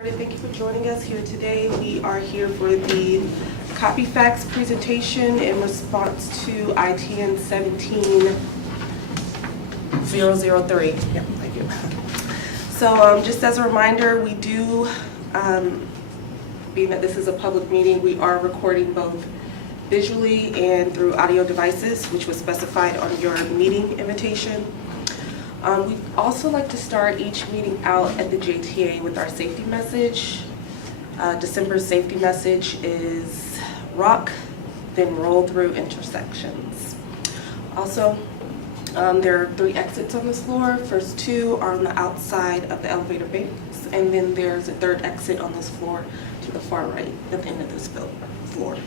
Thank you for joining us here today. We are here for the copy facts presentation in response to ITN 17003. Yeah, thank you. So just as a reminder, we do, being that this is a public meeting, we are recording both visually and through audio devices, which was specified on your meeting invitation. We'd also like to start each meeting out at the JTA with our safety message. December's safety message is rock, then roll through intersections. Also, there are 3 exits on this floor. First 2 are on the outside of the elevator banks, and then there's a 3rd exit on this floor to the far right at the end of this floor.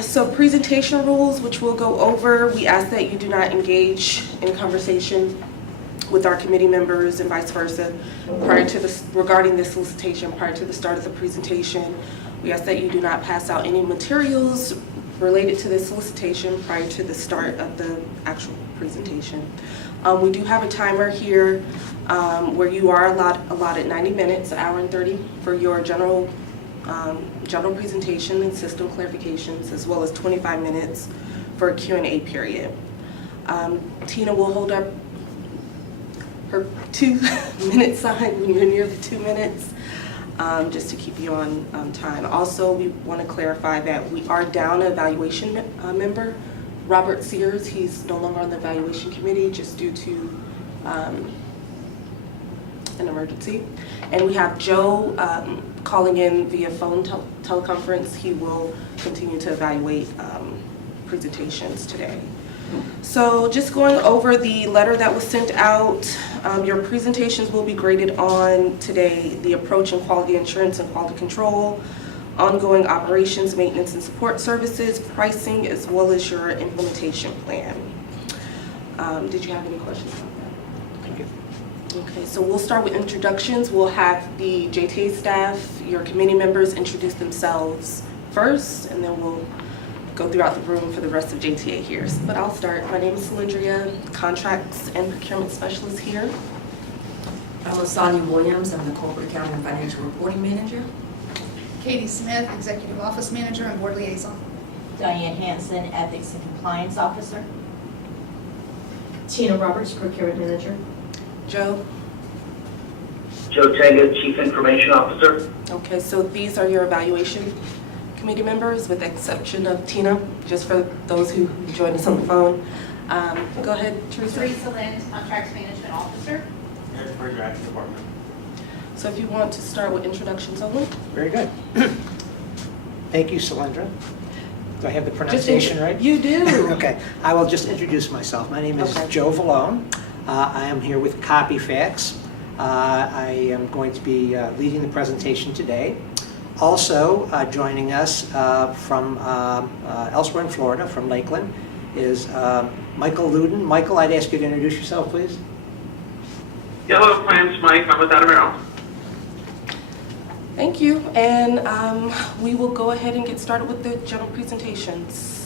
So presentation rules, which we'll go over, we ask that you do not engage in conversation with our committee members and vice versa regarding this solicitation prior to the start of the presentation. We ask that you do not pass out any materials related to this solicitation prior to the start of the actual presentation. We do have a timer here where you are allotted 90 minutes, an hour and 30 for your general presentation and system clarifications, as well as 25 minutes for a Q&A period. Tina will hold up her 2-minute sign when you're near the 2 minutes, just to keep you on time. Also, we want to clarify that we are down an evaluation member, Robert Sears. He's no longer on the evaluation committee just due to an emergency. And we have Joe calling in via phone teleconference. He will continue to evaluate presentations today. So just going over the letter that was sent out, your presentations will be graded on today: the approach and quality assurance and quality control, ongoing operations, maintenance and support services, pricing, as well as your implementation plan. Did you have any questions about that? Thank you. Okay, so we'll start with introductions. We'll have the JTA staff, your committee members, introduce themselves first, and then we'll go throughout the room for the rest of JTA here. But I'll start. My name is Cylindria, Contracts and Procurement Specialist here. I'm Lasagna Williams. I'm the Corporate Accounting and Financial Reporting Manager. Katie Smith, Executive Office Manager and Board Liaison. Diane Hanson, Ethics and Compliance Officer. Tina Roberts, Procurement Manager. Joe? Joe Tega, Chief Information Officer. Okay, so these are your evaluation committee members, with the exception of Tina, just for those who joined us on the phone. Go ahead, Teresa. Teresa Lynn, Contracts Management Officer. Eric for your Action Department. So if you want to start with introductions only. Very good. Thank you, Cylindra. Do I have the pronunciation right? You do. Okay, I will just introduce myself. My name is Joe Vallone. I am here with Copy Facts. I am going to be leading the presentation today. Also joining us from elsewhere in Florida, from Lakeland, is Michael Luden. Michael, I'd ask you to introduce yourself, please. Hello, my name's Mike. I'm with Admiral. Thank you, and we will go ahead and get started with the general presentations.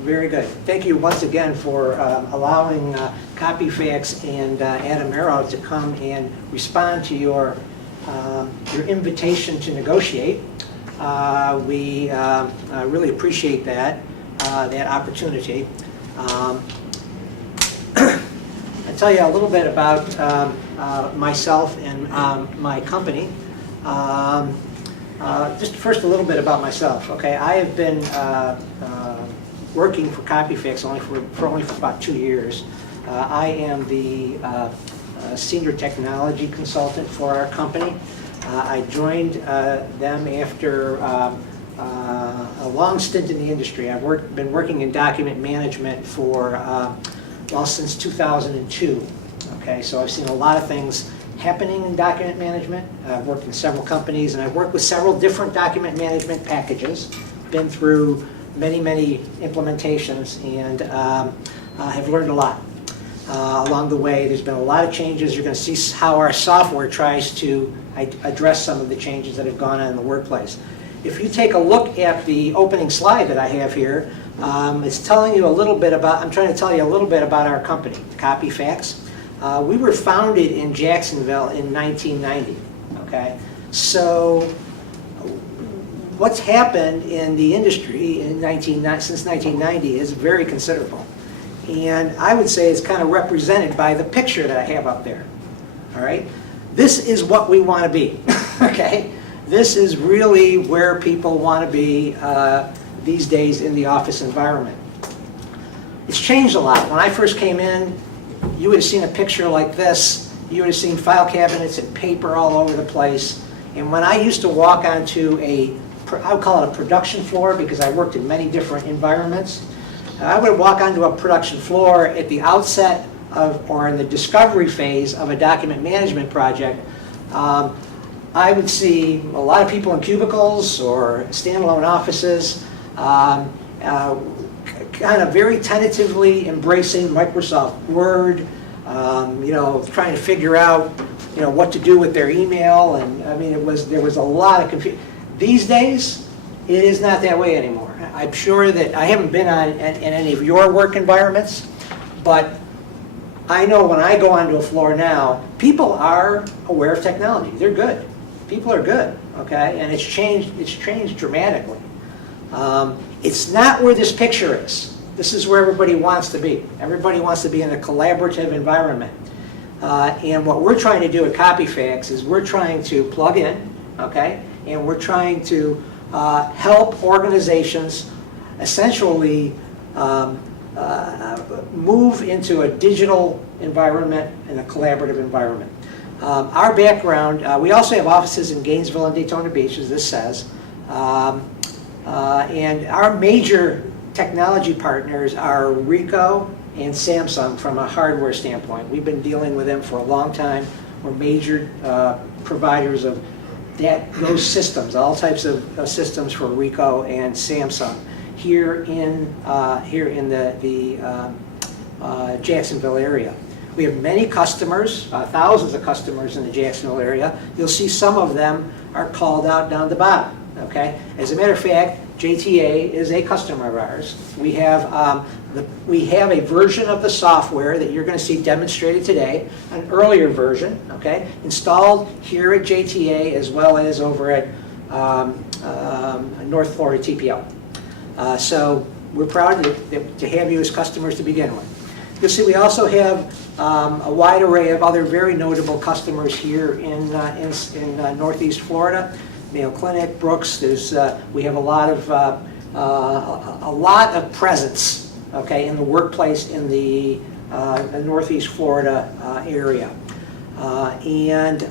Very good. Thank you once again for allowing Copy Facts and Adam Arrow to come and respond to your invitation to negotiate. We really appreciate that opportunity. I'll tell you a little bit about myself and my company. Just first a little bit about myself. Okay, I have been working for Copy Facts only for about 2 years. I am the senior technology consultant for our company. I joined them after a long stint in the industry. I've been working in document management for since 2002. Okay, so I've seen a lot of things happening in document management. I've worked in several companies, and I've worked with several different document management packages. Been through many implementations, and have learned a lot along the way. There's been a lot of changes. You're going to see how our software tries to address some of the changes that have gone on in the workplace. If you take a look at the opening slide that I have here, it's telling you a little bit about, I'm trying to tell you a little bit about our company, Copy Facts. We were founded in Jacksonville in 1990, okay? So what's happened in the industry since 1990 is very considerable. And I would say it's kind of represented by the picture that I have up there, all right? This is what we want to be, okay? This is really where people want to be these days in the office environment. It's changed a lot. When I first came in, you would have seen a picture like this. You would have seen file cabinets and paper all over the place. And when I used to walk onto I would call it a production floor because I worked in many different environments. I would walk onto a production floor at the outset or in the discovery phase of a document management project. I would see a lot of people in cubicles or standalone offices, kind of very tentatively embracing Microsoft Word, trying to figure out, what to do with their email, and I mean, there was a lot of confusion. These days, it is not that way anymore. I'm sure that I haven't been in any of your work environments, but I know when I go onto a floor now, people are aware of technology. They're good. People are good, okay? And it's changed dramatically. It's not where this picture is. This is where everybody wants to be. Everybody wants to be in a collaborative environment. And what we're trying to do at Copyfax is we're trying to plug in, okay? And we're trying to help organizations essentially move into a digital environment and a collaborative environment. Our background, we also have offices in Gainesville and Daytona Beach, as this says. And our major technology partners are Ricoh and Samsung from a hardware standpoint. We've been dealing with them for a long time. We're major providers of those systems, all types of systems for Ricoh and Samsung here in the Jacksonville area. We have many customers, thousands of customers in the Jacksonville area. You'll see some of them are called out down the bottom. Okay. As a matter of fact, JTA is a customer of ours. We have a version of the software that you're going to see demonstrated today, an earlier version, okay, installed here at JTA as well as over at North Florida TPO. So we're proud to have you as customers to begin with. You'll see we also have a wide array of other very notable customers here in Northeast Florida. Mayo Clinic, Brooks. We have a lot of presence, okay, in the workplace in the Northeast Florida area, and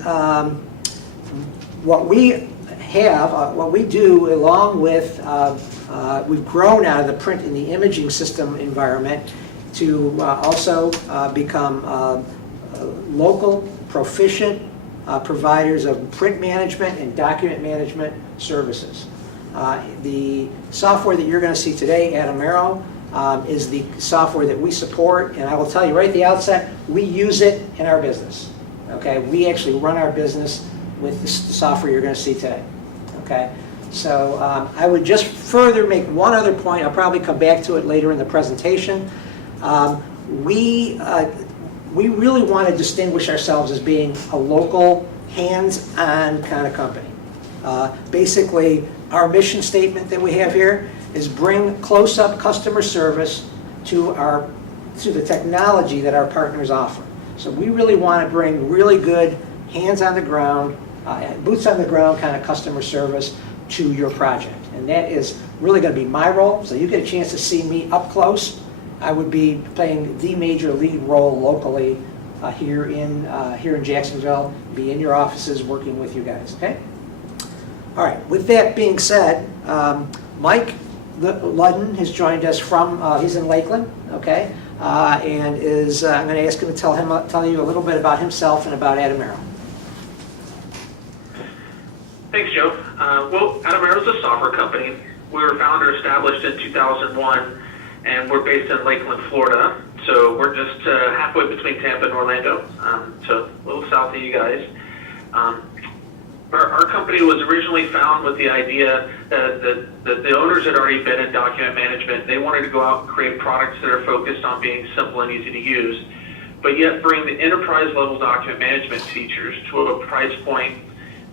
what we have, what we do, along with we've grown out of the print and the imaging system environment to also become local, proficient providers of print management and document management services. The software that you're going to see today, Atomero, is the software that we support, and I will tell you right at the outset, we use it in our business. Okay, we actually run our business with the software you're going to see today. Okay, so I would just further make one other point. I'll probably come back to it later in the presentation. We really want to distinguish ourselves as being a local, hands-on kind of company. Basically, our mission statement that we have here is bring close-up customer service to the technology that our partners offer. So we really want to bring really good hands-on-the-ground, boots on the ground kind of customer service to your project. And that is really going to be my role. So you get a chance to see me up close. I would be playing the major lead role locally here in Jacksonville, be in your offices working with you guys, okay? All right, with that being said, Mike Ludden has joined us from, he's in Lakeland, okay? And I'm going to ask him to tell you a little bit about himself and about Atomero. Thanks, Joe. Well, Atomero is a software company. We were founded or established in 2001, and we're based in Lakeland, Florida. So we're just halfway between Tampa and Orlando, so a little south of you guys. Our company was originally found with the idea that the owners had already been in document management. They wanted to go out and create products that are focused on being simple and easy to use. but yet bring the enterprise level document management features to a price point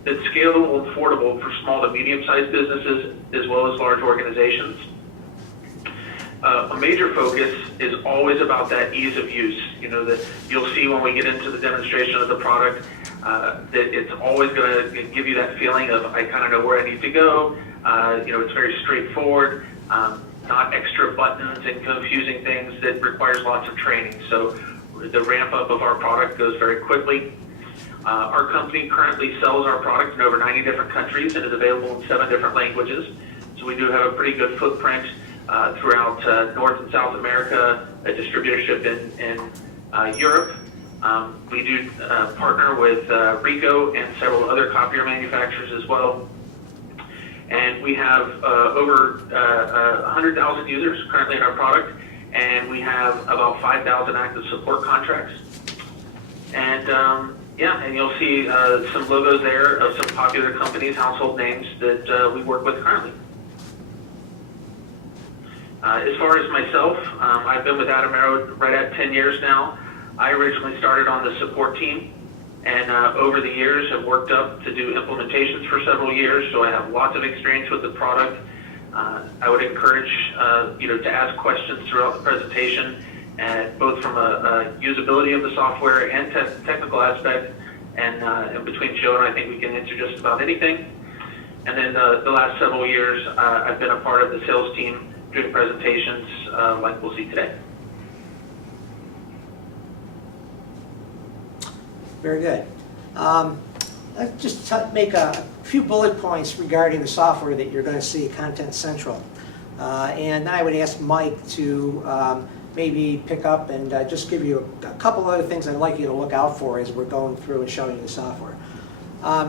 that's scalable and affordable for small to medium-sized businesses as well as large organizations. A major focus is always about that ease of use. You know, that you'll see when we get into the demonstration of the product, that it's always going to give you that feeling of, I kind of know where I need to go. You know, it's very straightforward, not extra buttons and confusing things that requires lots of training. So the ramp up of our product goes very quickly. Our company currently sells our product in over 90 different countries and is available in 7 different languages. So we do have a pretty good footprint throughout North and South America, a distributorship in Europe. We do partner with Ricoh and several other copier manufacturers as well. And we have over 100,000 users currently in our product, and we have about 5,000 active support contracts. And yeah, and you'll see some logos there of some popular companies, household names that we work with currently. As far as myself, I've been with Atomero right at 10 years now. I originally started on the support team, and over the years have worked up to do implementations for several years, so I have lots of experience with the product. I would encourage you know, to ask questions throughout the presentation, and both from a usability of the software and technical aspect, and between Joe and I think we can answer just about anything. And then the last several years, I've been a part of the sales team doing presentations like we'll see today. Very good. Let's just make a few bullet points regarding the software that you're going to see, Content Central. And then I would ask Mike to maybe pick up and just give you a couple other things I'd like you to look out for as we're going through and showing you the software.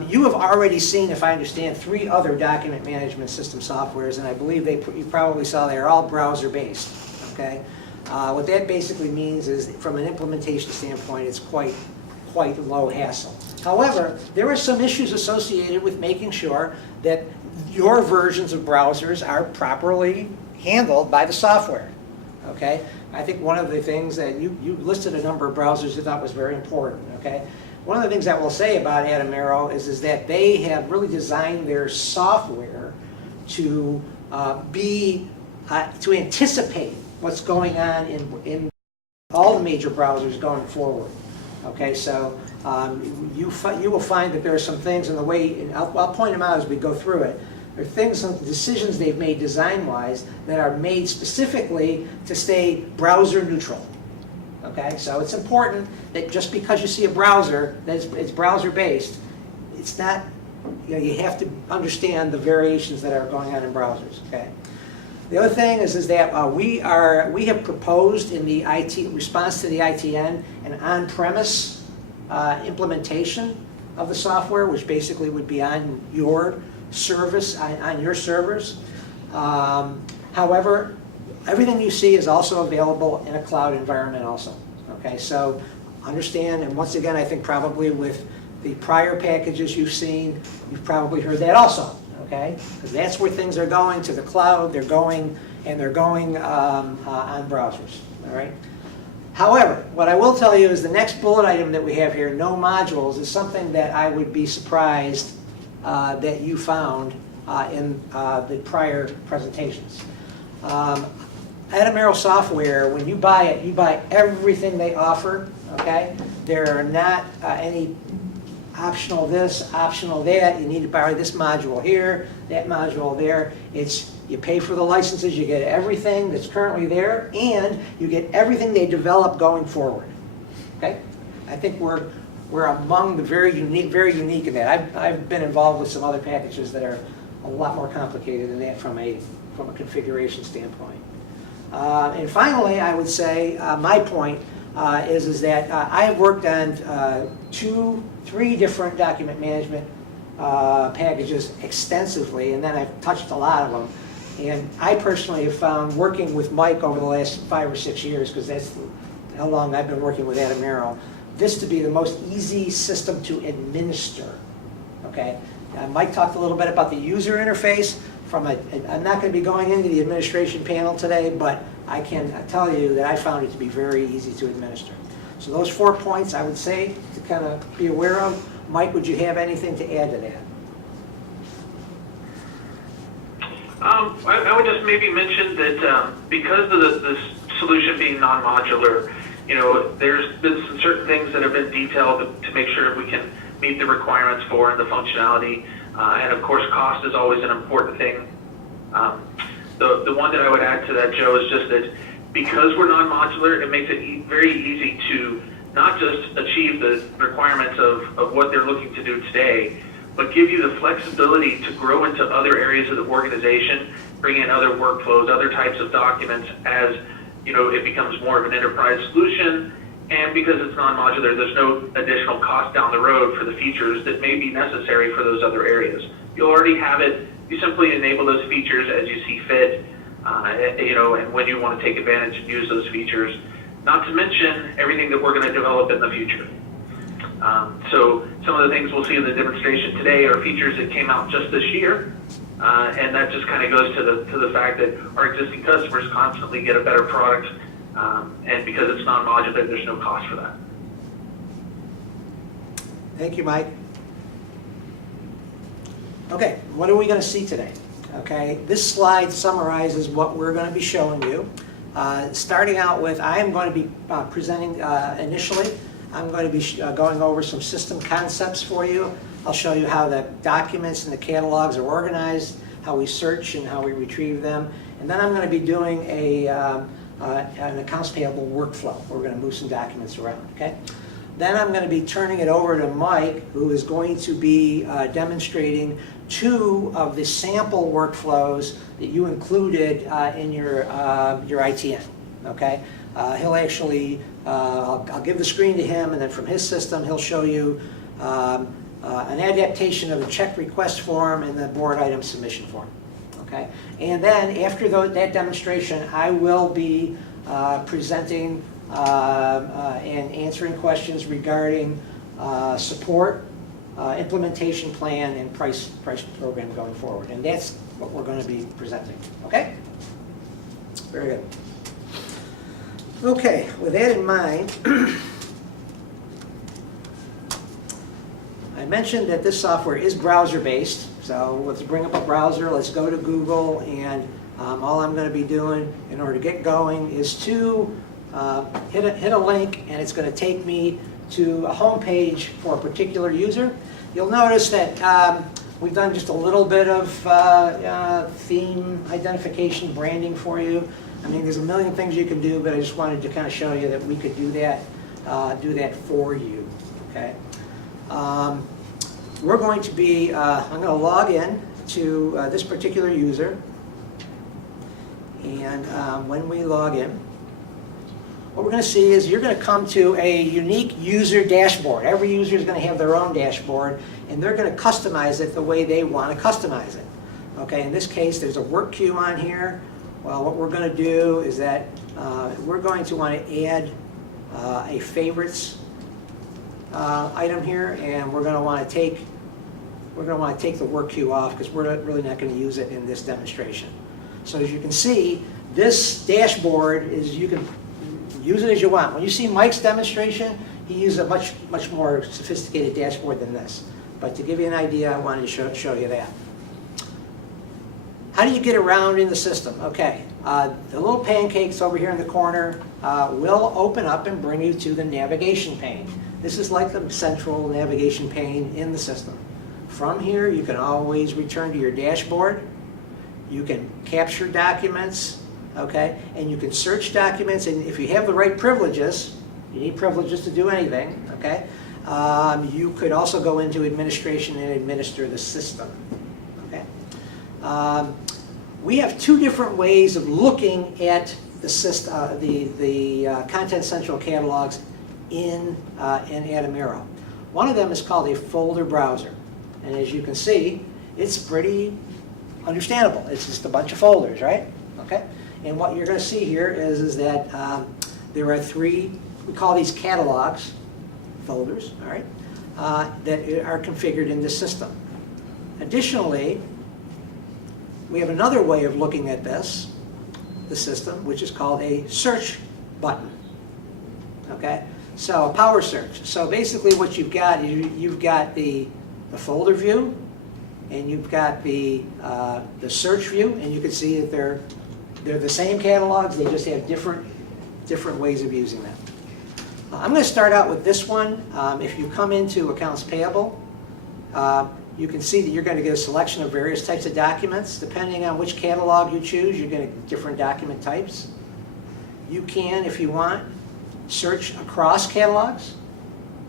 You have already seen, if I understand, 3 other document management system softwares, and I believe you probably saw they're all browser-based. Okay, what that basically means is, from an implementation standpoint, it's quite low hassle. However, there are some issues associated with making sure that your versions of browsers are properly handled by the software. Okay, I think one of the things that you listed a number of browsers you thought was very important. Okay. One of the things that we'll say about Atomero is that they have really designed their software to to anticipate what's going on in all the major browsers going forward. Okay, so you will find that there are some things in the way, and I'll point them out as we go through it. There are things, some decisions they've made design-wise that are made specifically to stay browser neutral. Okay, so it's important that just because you see a browser that it's browser-based, it's not, you know, you have to understand the variations that are going on in browsers. Okay. The other thing is that we have proposed in the response to the ITN an on-premise implementation of the software, which basically would be on your service, on your servers. However, everything you see is also available in a cloud environment also. Okay, so understand, and once again, I think probably with the prior packages you've seen, you've probably heard that also. Okay, because that's where things are going, to the cloud. They're going on browsers. All right. However, what I will tell you is the next bullet item that we have here, no modules, is something that I would be surprised that you found in the prior presentations. Atomero software, when you buy it, you buy everything they offer. Okay, there are not any optional this, optional that. You need to buy this module here, that module there. You pay for the licenses, you get everything that's currently there, and you get everything they develop going forward. Okay, I think we're among the very unique in that. I've been involved with some other packages that are a lot more complicated than that from a configuration standpoint. And finally, I would say my point is that I have worked on 2-3 different document management packages extensively, and then I've touched a lot of them. And I personally have found, working with Mike over the last 5 or 6 years, because that's how long I've been working with Atomero, this to be the most easy system to administer. Okay, Mike talked a little bit about the user interface. I'm not going to be going into the administration panel today, but I can tell you that I found it to be very easy to administer. So those 4 points I would say to kind of be aware of. Mike, would you have anything to add to that? I would just maybe mention that because of the solution being non-modular, there's been some certain things that have been detailed to make sure we can meet the requirements for and the functionality. And of course, cost is always an important thing. The one that I would add to that, Joe, is just that because we're non-modular, it makes it very easy to not just achieve the requirements of what they're looking to do today, but give you the flexibility to grow into other areas of the organization, bring in other workflows, other types of documents as it becomes more of an enterprise solution. And because it's non-modular, there's no additional cost down the road for the features that may be necessary for those other areas. You'll already have it. You simply enable those features as you see fit, and when you want to take advantage and use those features. Not to mention everything that we're going to develop in the future. So some of the things we'll see in the demonstration today are features that came out just this year, and that just kind of goes to the fact that our existing customers constantly get a better product, and because it's non-modular, there's no cost for that. Thank you, Mike. Okay, what are we going to see today? Okay, this slide summarizes what we're going to be showing you. Starting out with, I am going to be presenting initially. I'm going to be going over some system concepts for you. I'll show you how the documents and the catalogs are organized, how we search and how we retrieve them. And then I'm going to be doing an accounts payable workflow. We're going to move some documents around, okay? Then I'm going to be turning it over to Mike, who is going to be demonstrating 2 of the sample workflows that you included in your ITN, okay? He'll actually, I'll give the screen to him, and then from his system, he'll show you an adaptation of the check request form and the board item submission form, okay? And then after that demonstration, I will be presenting and answering questions regarding support, implementation plan, and price program going forward. And that's what we're going to be presenting, okay? Very good. Okay, with that in mind, I mentioned that this software is browser-based, so let's bring up a browser, let's go to Google, and all I'm going to be doing in order to get going is to hit a link, and it's going to take me to a home page for a particular user. You'll notice that we've done just a little bit of theme identification, branding for you. I mean, there's a million things you can do, but I just wanted to kind of show you that we could do that for you, okay? We're going to be, I'm going to log in to this particular user, and when we log in, what we're going to see is you're going to come to a unique user dashboard. Every user is going to have their own dashboard, and they're going to customize it the way they want to customize it. Okay, in this case, there's a work queue on here. Well, what we're going to do is that we're going to want to add a favorites item here, and we're going to want to take the work queue off because we're really not going to use it in this demonstration. So as you can see, this dashboard is, you can use it as you want. When you see Mike's demonstration, he used a much more sophisticated dashboard than this. But to give you an idea, I wanted to show you that. How do you get around in the system? Okay, the little pancakes over here in the corner will open up and bring you to the navigation pane. This is like the central navigation pane in the system. From here, you can always return to your dashboard. You can capture documents, okay? And you can search documents, and if you have the right privileges, you need privileges to do anything, okay? You could also go into administration and administer the system, okay? We have 2 different ways of looking at the system, the Content Central catalogs in Atomero. One of them is called a folder browser, and as you can see, it's pretty understandable. It's just a bunch of folders, right? Okay. And what you're going to see here is that there are 3, we call these catalogs, folders, all right, that are configured in this system. Additionally, we have another way of looking at this, the system, which is called a search button. Okay? So power search. So basically what you've got, you've got the folder view, and you've got the search view, and you can see that they're the same catalogs, they just have different ways of using them. I'm going to start out with this one. If you come into accounts payable, you can see that you're going to get a selection of various types of documents. Depending on which catalog you choose, you're going to get different document types. You can, if you want, search across catalogs.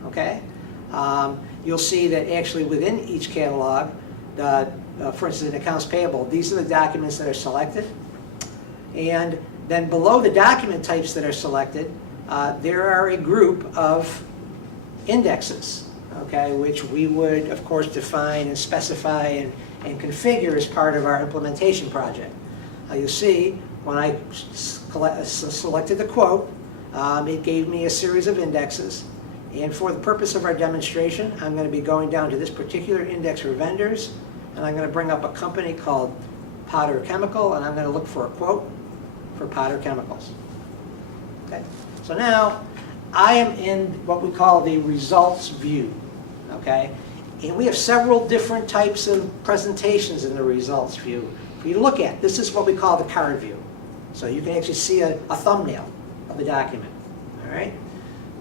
Okay? You'll see that actually within each catalog, for instance, in accounts payable, these are the documents that are selected. And then below the document types that are selected, there are a group of indexes, okay, which we would, of course, define and specify and configure as part of our implementation project. You'll see when I selected the quote, it gave me a series of indexes. And for the purpose of our demonstration, I'm going to be going down to this particular index for vendors, and I'm going to bring up a company called Potter Chemical, and I'm going to look for a quote for Potter Chemicals. Okay. So now I am in what we call the results view. Okay. And we have several different types of presentations in the results view for you to look at. This is what we call the card view. So you can actually see a thumbnail of the document. All right.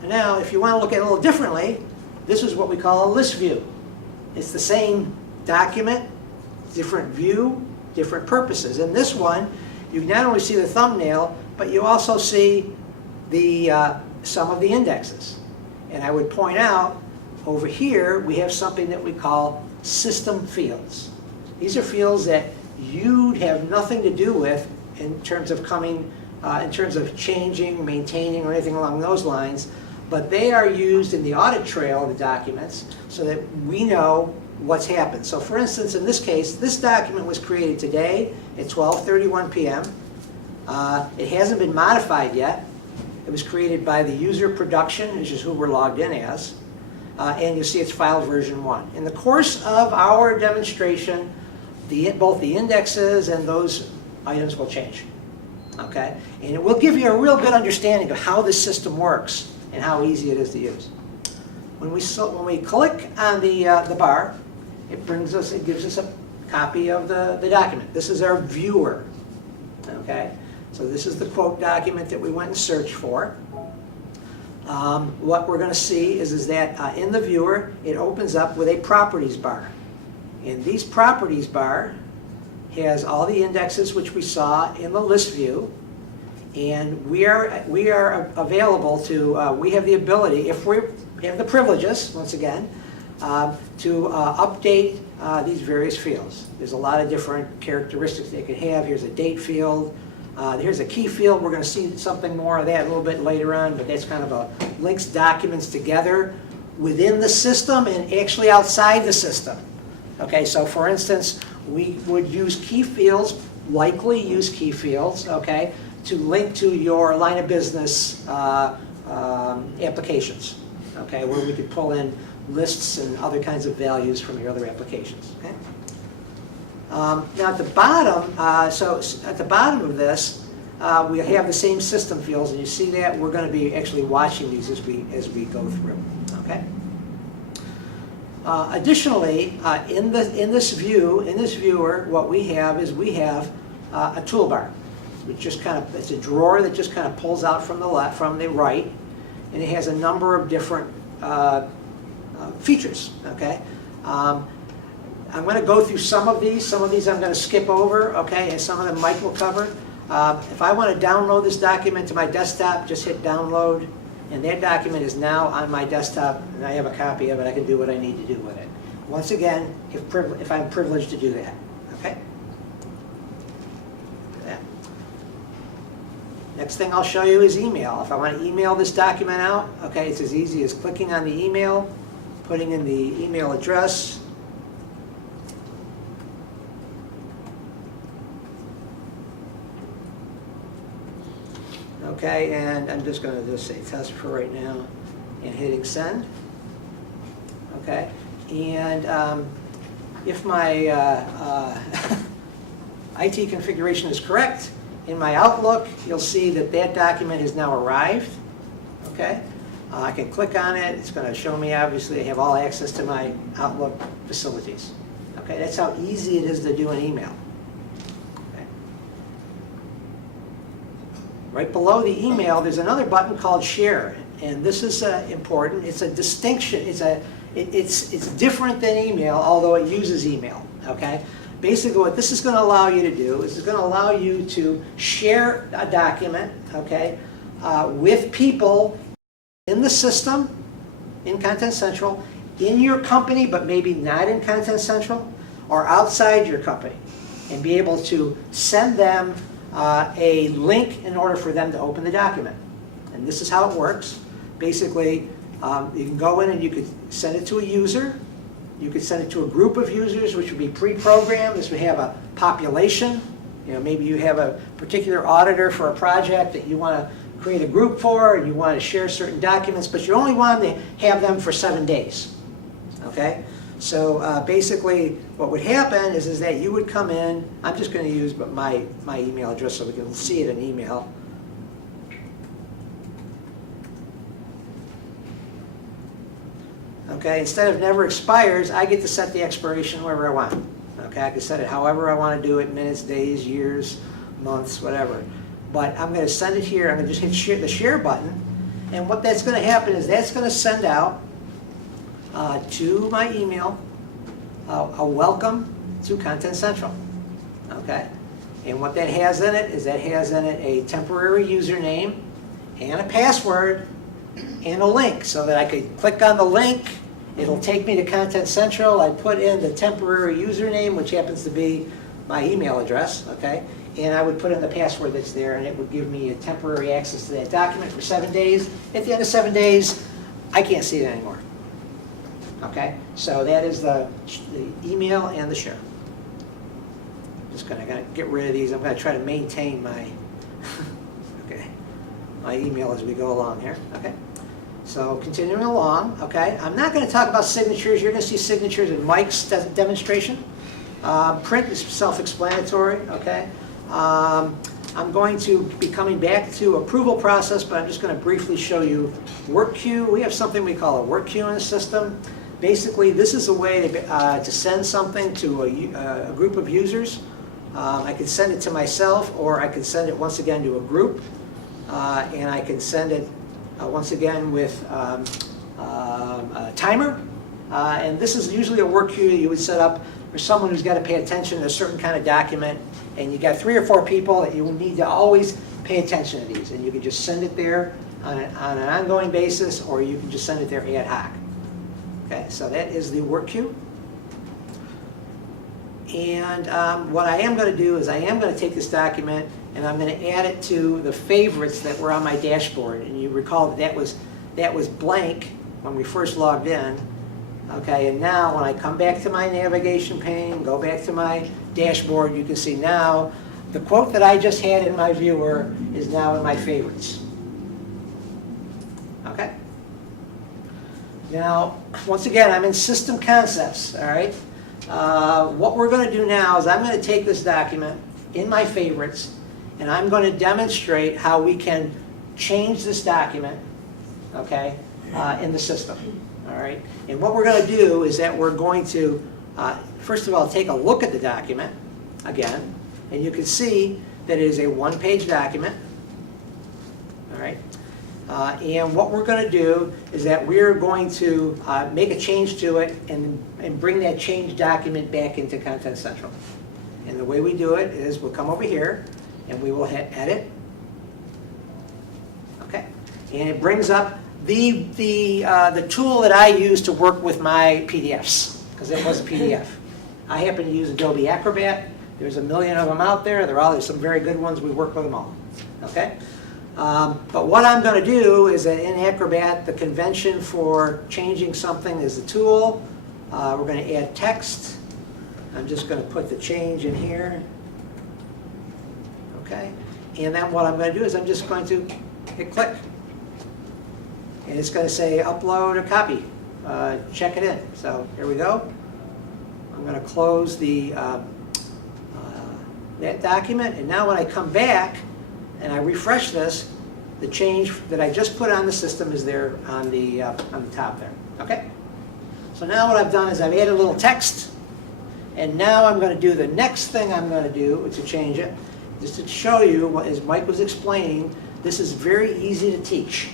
And now, if you want to look at it a little differently, this is what we call a list view. It's the same document, different view, different purposes. In this one, you not only see the thumbnail, but you also see some of the indexes. And I would point out, over here, we have something that we call system fields. These are fields that you'd have nothing to do with in terms of changing, maintaining, or anything along those lines. But they are used in the audit trail of the documents so that we know what's happened. So for instance, in this case, this document was created today at 12:31 p.m. It hasn't been modified yet. It was created by the user production, which is who we're logged in as. And you'll see it's filed version 1. In the course of our demonstration, both the indexes and those items will change. Okay? And it will give you a real good understanding of how this system works and how easy it is to use. When we click on the bar, it gives us a copy of the document. This is our viewer. Okay, so this is the quote document that we went and searched for. What we're going to see is that in the viewer, it opens up with a properties bar. And these properties bar has all the indexes which we saw in the list view. And we are available to, we have the ability, if we have the privileges, once again, to update these various fields. There's a lot of different characteristics they could have. Here's a date field. Here's a key field. We're going to see something more of that a little bit later on, but that's kind of a links documents together within the system and actually outside the system. Okay, so for instance, we would use key fields, likely use key fields, okay, to link to your line of business applications, okay, where we could pull in lists and other kinds of values from your other applications. Okay. Now at the bottom, so at the bottom of this, we have the same system fields, and you see that we're going to be actually watching these as we go through. Okay. Additionally, in this viewer, what we have is a toolbar. It's a drawer that just kind of pulls out from the left, from the right, and it has a number of different features. Okay, I'm going to go through some of these. Some of these I'm going to skip over. Okay, and some of them Mike will cover. If I want to download this document to my desktop, just hit download, and that document is now on my desktop, and I have a copy of it. I can do what I need to do with it. Once again, if I'm privileged to do that. Okay. Next thing I'll show you is email. If I want to email this document out, okay, it's as easy as clicking on the email, putting in the email address. Okay, and I'm just going to just say test for right now and hitting send. Okay, and if my IT configuration is correct, in my Outlook, you'll see that that document has now arrived. Okay, I can click on it. It's going to show me, obviously, I have all access to my Outlook facilities. Okay, that's how easy it is to do an email. Okay. Right below the email, there's another button called Share, and this is important. It's a distinction. It's different than email, although it uses email. Okay. Basically, what this is going to allow you to do is it's going to allow you to share a document, okay, with people in the system, in Content Central, in your company, but maybe not in Content Central, or outside your company, and be able to send them a link in order for them to open the document. And this is how it works. Basically, you can go in and you could send it to a user. You could send it to a group of users, which would be pre-programmed. This would have a population. You know, maybe you have a particular auditor for a project that you want to create a group for, and you want to share certain documents, but you only want to have them for 7 days. Okay? So basically, what would happen is that you would come in. I'm just going to use my email address so we can see it in email. Okay, instead of never expires, I get to set the expiration wherever I want. Okay, I can set it however I want to do it, minutes, days, years, months, whatever. But I'm going to send it here. I'm going to just hit the share button. And what that's going to happen is that's going to send out to my email a welcome to Content Central. Okay, and what that has in it is a temporary username and a password and a link, so that I could click on the link. It'll take me to Content Central. I put in the temporary username, which happens to be my email address, okay? And I would put in the password that's there, and it would give me a temporary access to that document for 7 days. At the end of 7 days, I can't see it anymore. Okay? So that is the email and the share. Just gonna get rid of these. I'm gonna try to maintain my my email as we go along here. Okay. So continuing along, okay, I'm not going to talk about signatures. You're going to see signatures in Mike's demonstration. Print is self-explanatory, okay. I'm going to be coming back to approval process, but I'm just going to briefly show you work queue. We have something we call a work queue in the system. Basically, this is a way to send something to a group of users. I can send it to myself, or I can send it once again to a group, and I can send it once again with a timer. And this is usually a work queue that you would set up for someone who's got to pay attention to a certain kind of document, and you got 3 or 4 people that you will need to always pay attention to these, and you can just send it there on an ongoing basis, or you can just send it there ad hoc. Okay, so that is the work queue. And what I am going to do is I am going to take this document and I'm going to add it to the favorites that were on my dashboard. And you recall that that was blank when we first logged in. Okay, and now when I come back to my navigation pane, go back to my dashboard, you can see now the quote that I just had in my viewer is now in my favorites. Okay. Now, once again, I'm in system concepts, all right? What we're going to do now is I'm going to take this document in my favorites, and I'm going to demonstrate how we can change this document, okay, in the system, all right? And what we're going to do is that we're going to, first of all, take a look at the document again, and you can see that it is a 1-page document, all right? And what we're going to do is that we're going to make a change to it and bring that changed document back into Content Central. And the way we do it is we'll come over here and we will hit Edit. Okay. And it brings up the tool that I use to work with my PDFs, because it was a PDF. I happen to use Adobe Acrobat. There's a million of them out there. There's some very good ones. We work with them all. Okay. But what I'm going to do is that in Acrobat, the convention for changing something is the tool. We're going to add text. I'm just going to put the change in here. Okay. And then what I'm going to do is I'm just going to hit click. And it's going to say upload a copy. Check it in. So here we go. I'm going to close that document. And now when I come back, and I refresh this, the change that I just put on the system is there on the top there, okay? So now what I've done is I've added a little text, and now I'm going to do the next thing I'm going to do to change it, just to show you, what, as Mike was explaining, this is very easy to teach,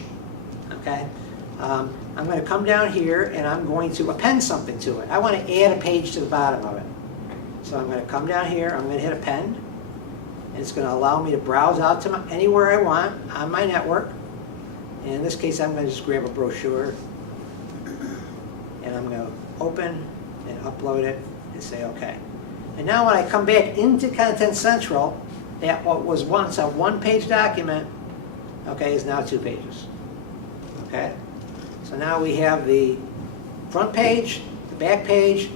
okay? I'm going to come down here and I'm going to append something to it. I want to add a page to the bottom of it. So I'm going to come down here, I'm going to hit append, and it's going to allow me to browse out to anywhere I want on my network. And in this case, I'm going to just grab a brochure, and I'm going to open and upload it and say OK. And now when I come back into Content Central, that what was once a one-page document, okay, is now 2 pages. Okay? So now we have the front page, the back page,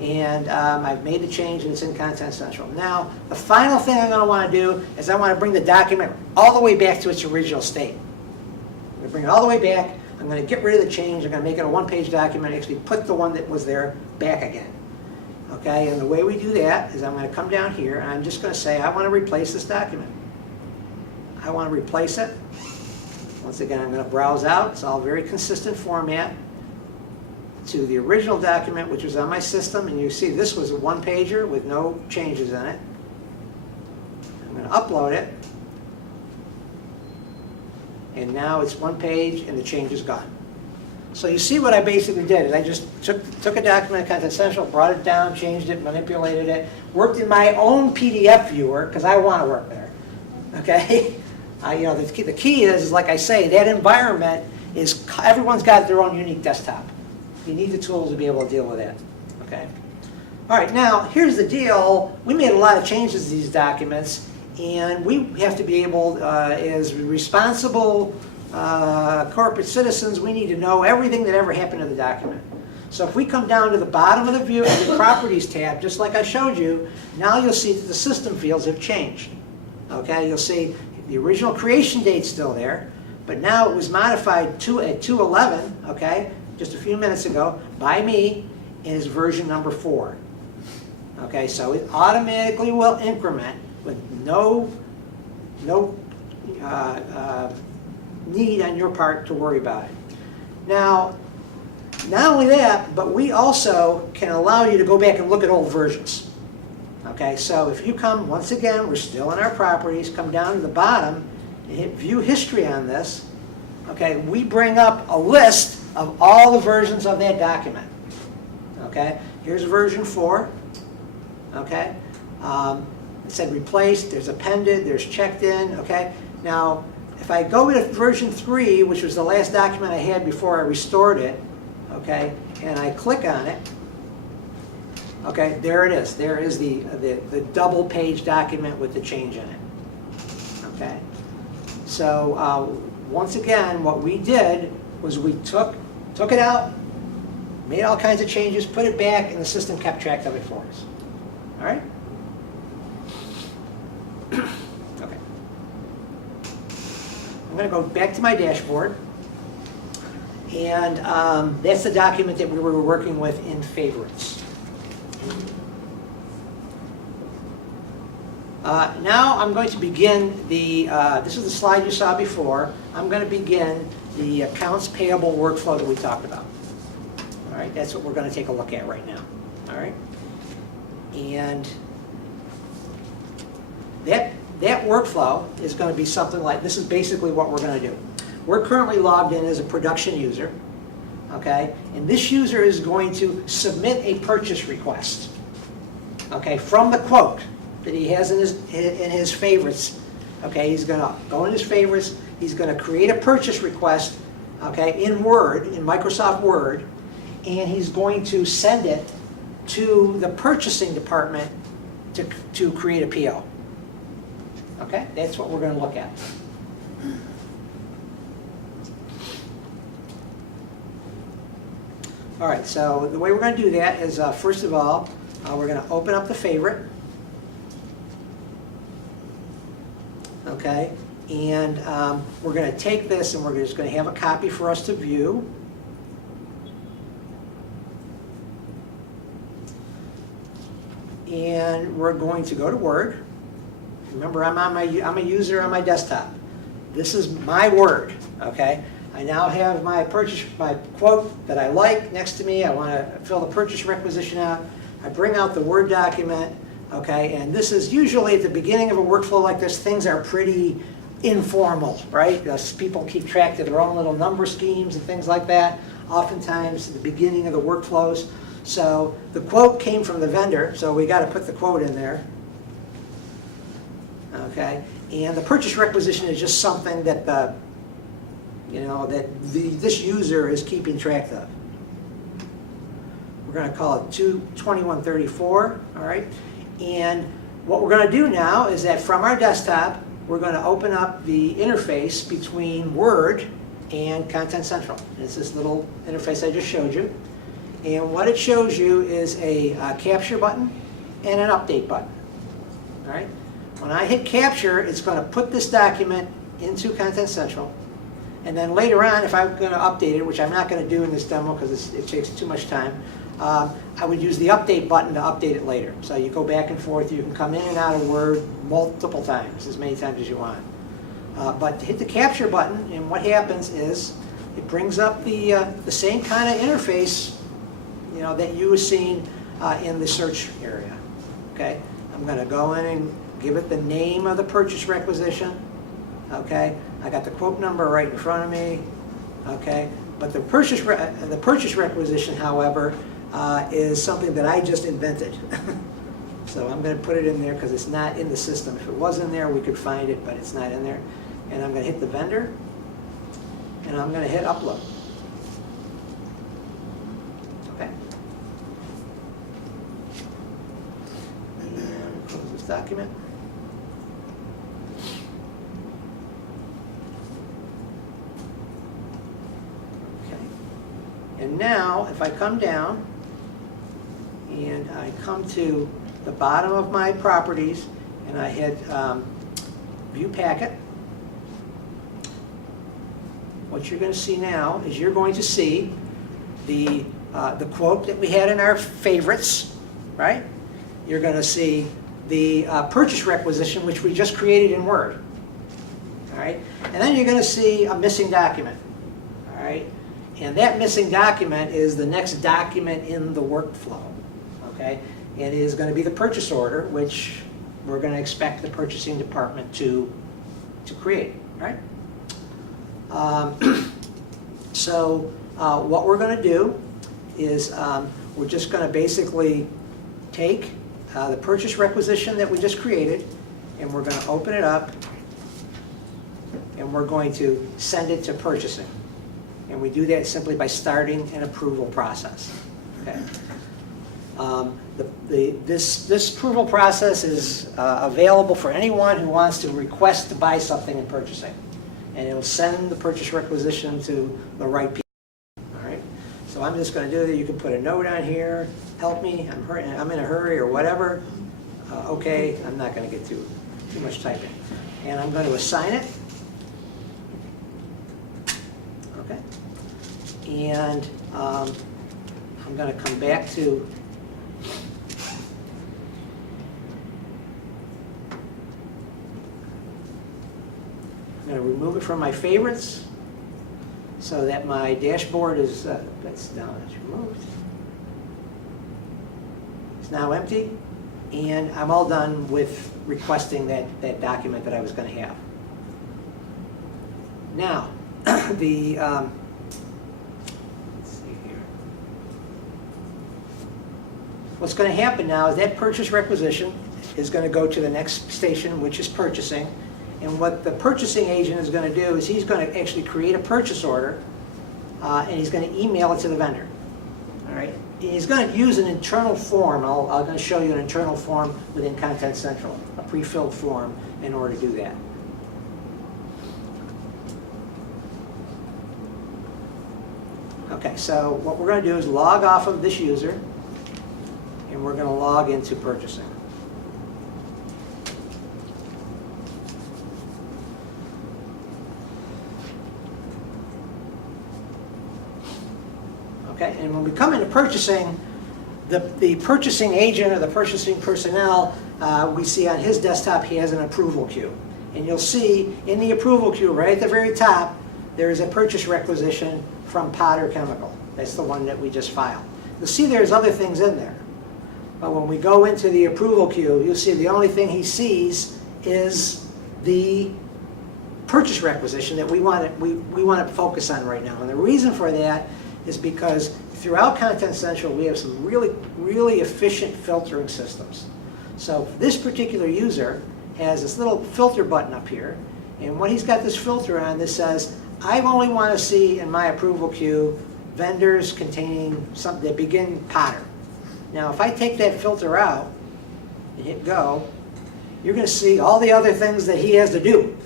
and I've made the change and it's in Content Central. Now, the final thing I'm going to want to do is I want to bring the document all the way back to its original state. I'm going to bring it all the way back. I'm going to get rid of the change. I'm going to make it a one-page document, actually put the one that was there back again. Okay, and the way we do that is I'm going to come down here and I'm just going to say I want to replace this document. I want to replace it. Once again, I'm going to browse out. It's all very consistent format to the original document, which was on my system. And you see this was a one-pager with no changes in it. I'm going to upload it. And now it's 1 page and the change is gone. So you see what I basically did is I just took a document in Content Central, brought it down, changed it, manipulated it, worked in my own PDF viewer because I want to work there. Okay? You know, the key is, like I say, that environment is, everyone's got their own unique desktop. You need the tools to be able to deal with that. Okay? All right, now here's the deal. We made a lot of changes to these documents, and we have to be able, as responsible corporate citizens, we need to know everything that ever happened to the document. So if we come down to the bottom of the view of the Properties tab, just like I showed you, now you'll see that the system fields have changed. Okay, you'll see the original creation date's still there, but now it was modified at 2/11, okay, just a few minutes ago, by me, and is version number 4. Okay, so it automatically will increment with no need on your part to worry about it. Now, not only that, but we also can allow you to go back and look at old versions. Okay, so if you come, once again, we're still in our properties, come down to the bottom and hit view history on this, okay, we bring up a list of all the versions of that document. Okay, here's version 4. Okay, it said replaced, there's appended, there's checked in. Okay, now if I go to version 3, which was the last document I had before I restored it, okay, and I click on it, okay, there it is. There is the double-page document with the change in it. Okay, so once again, what we did was we took it out, made all kinds of changes, put it back, and the system kept track of it for us. All right? Okay. I'm going to go back to my dashboard, and that's the document that we were working with in favorites. Now I'm going to begin this is the slide you saw before. I'm going to begin the accounts payable workflow that we talked about. All right, that's what we're going to take a look at right now. All right, and that workflow is going to be something like, this is basically what we're going to do. We're currently logged in as a production user, okay, and this user is going to submit a purchase request, okay, from the quote that he has in his favorites. Okay, he's going to go in his favorites, he's going to create a purchase request, okay, in Word, in Microsoft Word, and he's going to send it to the purchasing department to create a PO. Okay, that's what we're going to look at. All right, so the way we're going to do that is, first of all, we're going to open up the favorite. Okay, and we're going to take this and we're just going to have a copy for us to view. And we're going to go to Word. Remember, I'm a user on my desktop. this is my word, okay? I now have my quote that I like next to me. I want to fill the purchase requisition out. I bring out the Word document, okay? And this is usually at the beginning of a workflow like this, things are pretty informal, right? People keep track of their own little number schemes and things like that, oftentimes at the beginning of the workflows. So the quote came from the vendor, so we got to put the quote in there, okay? And the purchase requisition is just something that this user is keeping track of. We're going to call it 2134, all right? And what we're going to do now is that from our desktop, we're going to open up the interface between Word and Content Central. It's this little interface I just showed you. And what it shows you is a capture button and an update button, all right? When I hit capture, it's going to put this document into Content Central. And then later on, if I'm going to update it, which I'm not going to do in this demo because it takes too much time, I would use the update button to update it later. So you go back and forth. You can come in and out of Word multiple times, as many times as you want. But hit the capture button, and what happens is it brings up the same kind of interface, that you were seeing in the search area. Okay, I'm going to go in and give it the name of the purchase requisition. Okay, I got the quote number right in front of me. Okay, but the purchase requisition, however, is something that I just invented. So I'm going to put it in there because it's not in the system. If it was in there, we could find it, but it's not in there. And I'm going to hit the vendor, and I'm going to hit upload. Okay. And close this document. And now, if I come down and I come to the bottom of my properties and I hit View Packet, what you're going to see now is you're going to see the quote that we had in our favorites, right? You're going to see the purchase requisition, which we just created in Word, all right? And then you're going to see a missing document, all right? And that missing document is the next document in the workflow, okay? And it is going to be the purchase order, which we're going to expect the purchasing department to create, right? So what we're going to do is we're just going to basically take the purchase requisition that we just created, and we're going to open it up, and we're going to send it to purchasing. And we do that simply by starting an approval process. Okay. This approval process is available for anyone who wants to request to buy something in purchasing. And it'll send the purchase requisition to the right people. All right. So I'm just going to do that. You can put a note on here, help me, I'm in a hurry or whatever. Okay, I'm not going to get too much typing. And I'm going to assign it. Okay. And I'm going to come back to I'm going to remove it from my favorites so that my dashboard is that's removed. It's now empty, and I'm all done with requesting that document that I was going to have. Now, let's see here. What's going to happen now is that purchase requisition is going to go to the next station, which is purchasing. And what the purchasing agent is going to do is he's going to actually create a purchase order, and he's going to email it to the vendor. All right. He's going to use an internal form. I'm going to show you an internal form within Content Central, a pre-filled form, in order to do that. Okay, so what we're going to do is log off of this user, and we're going to log into purchasing. Okay, and when we come into purchasing, the purchasing agent or the purchasing personnel, we see on his desktop he has an approval queue. And you'll see in the approval queue, right at the very top, there is a purchase requisition from Potter Chemical. That's the one that we just filed. You'll see there's other things in there. But when we go into the approval queue, you'll see the only thing he sees is the purchase requisition that we want to focus on right now. And the reason for that is because throughout Content Central, we have some really, really efficient filtering systems. So this particular user has this little filter button up here, and when he's got this filter on, this says, I only want to see in my approval queue vendors containing something that begin Potter. Now, if I take that filter out and hit go, you're going to see all the other things that he has to do,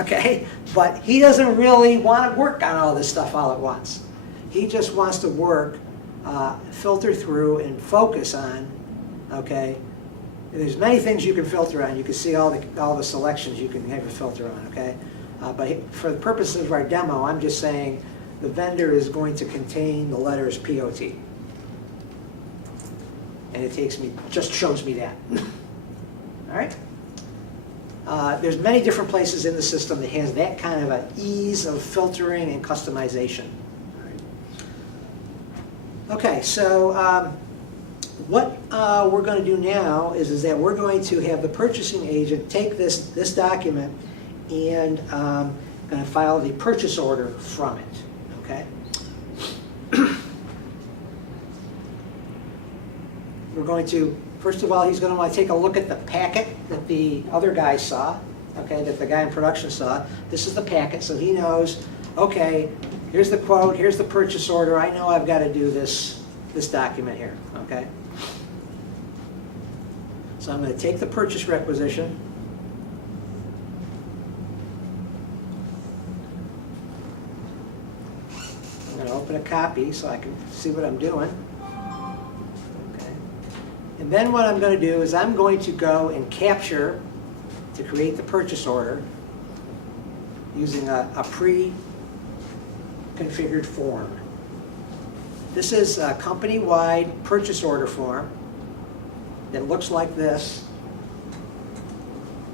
okay? But he doesn't really want to work on all this stuff all at once. He just wants to work, filter through, and focus on, okay? There's many things you can filter on. You can see all the selections you can have a filter on, okay? But for the purposes of our demo, I'm just saying the vendor is going to contain the letters POT. And it just shows me that. All right? There's many different places in the system that has that kind of an ease of filtering and customization. All right. Okay, so what we're going to do now is that we're going to have the purchasing agent take this document and going to file the purchase order from it. Okay. We're going to, first of all, he's going to want to take a look at the packet that the other guy saw, okay, that the guy in production saw. This is the packet, so he knows, okay, here's the quote, here's the purchase order. I know I've got to do this document here, okay? So I'm going to take the purchase requisition. I'm going to open a copy so I can see what I'm doing. And then what I'm going to do is I'm going to go and capture to create the purchase order using a pre-configured form. This is a company-wide purchase order form that looks like this.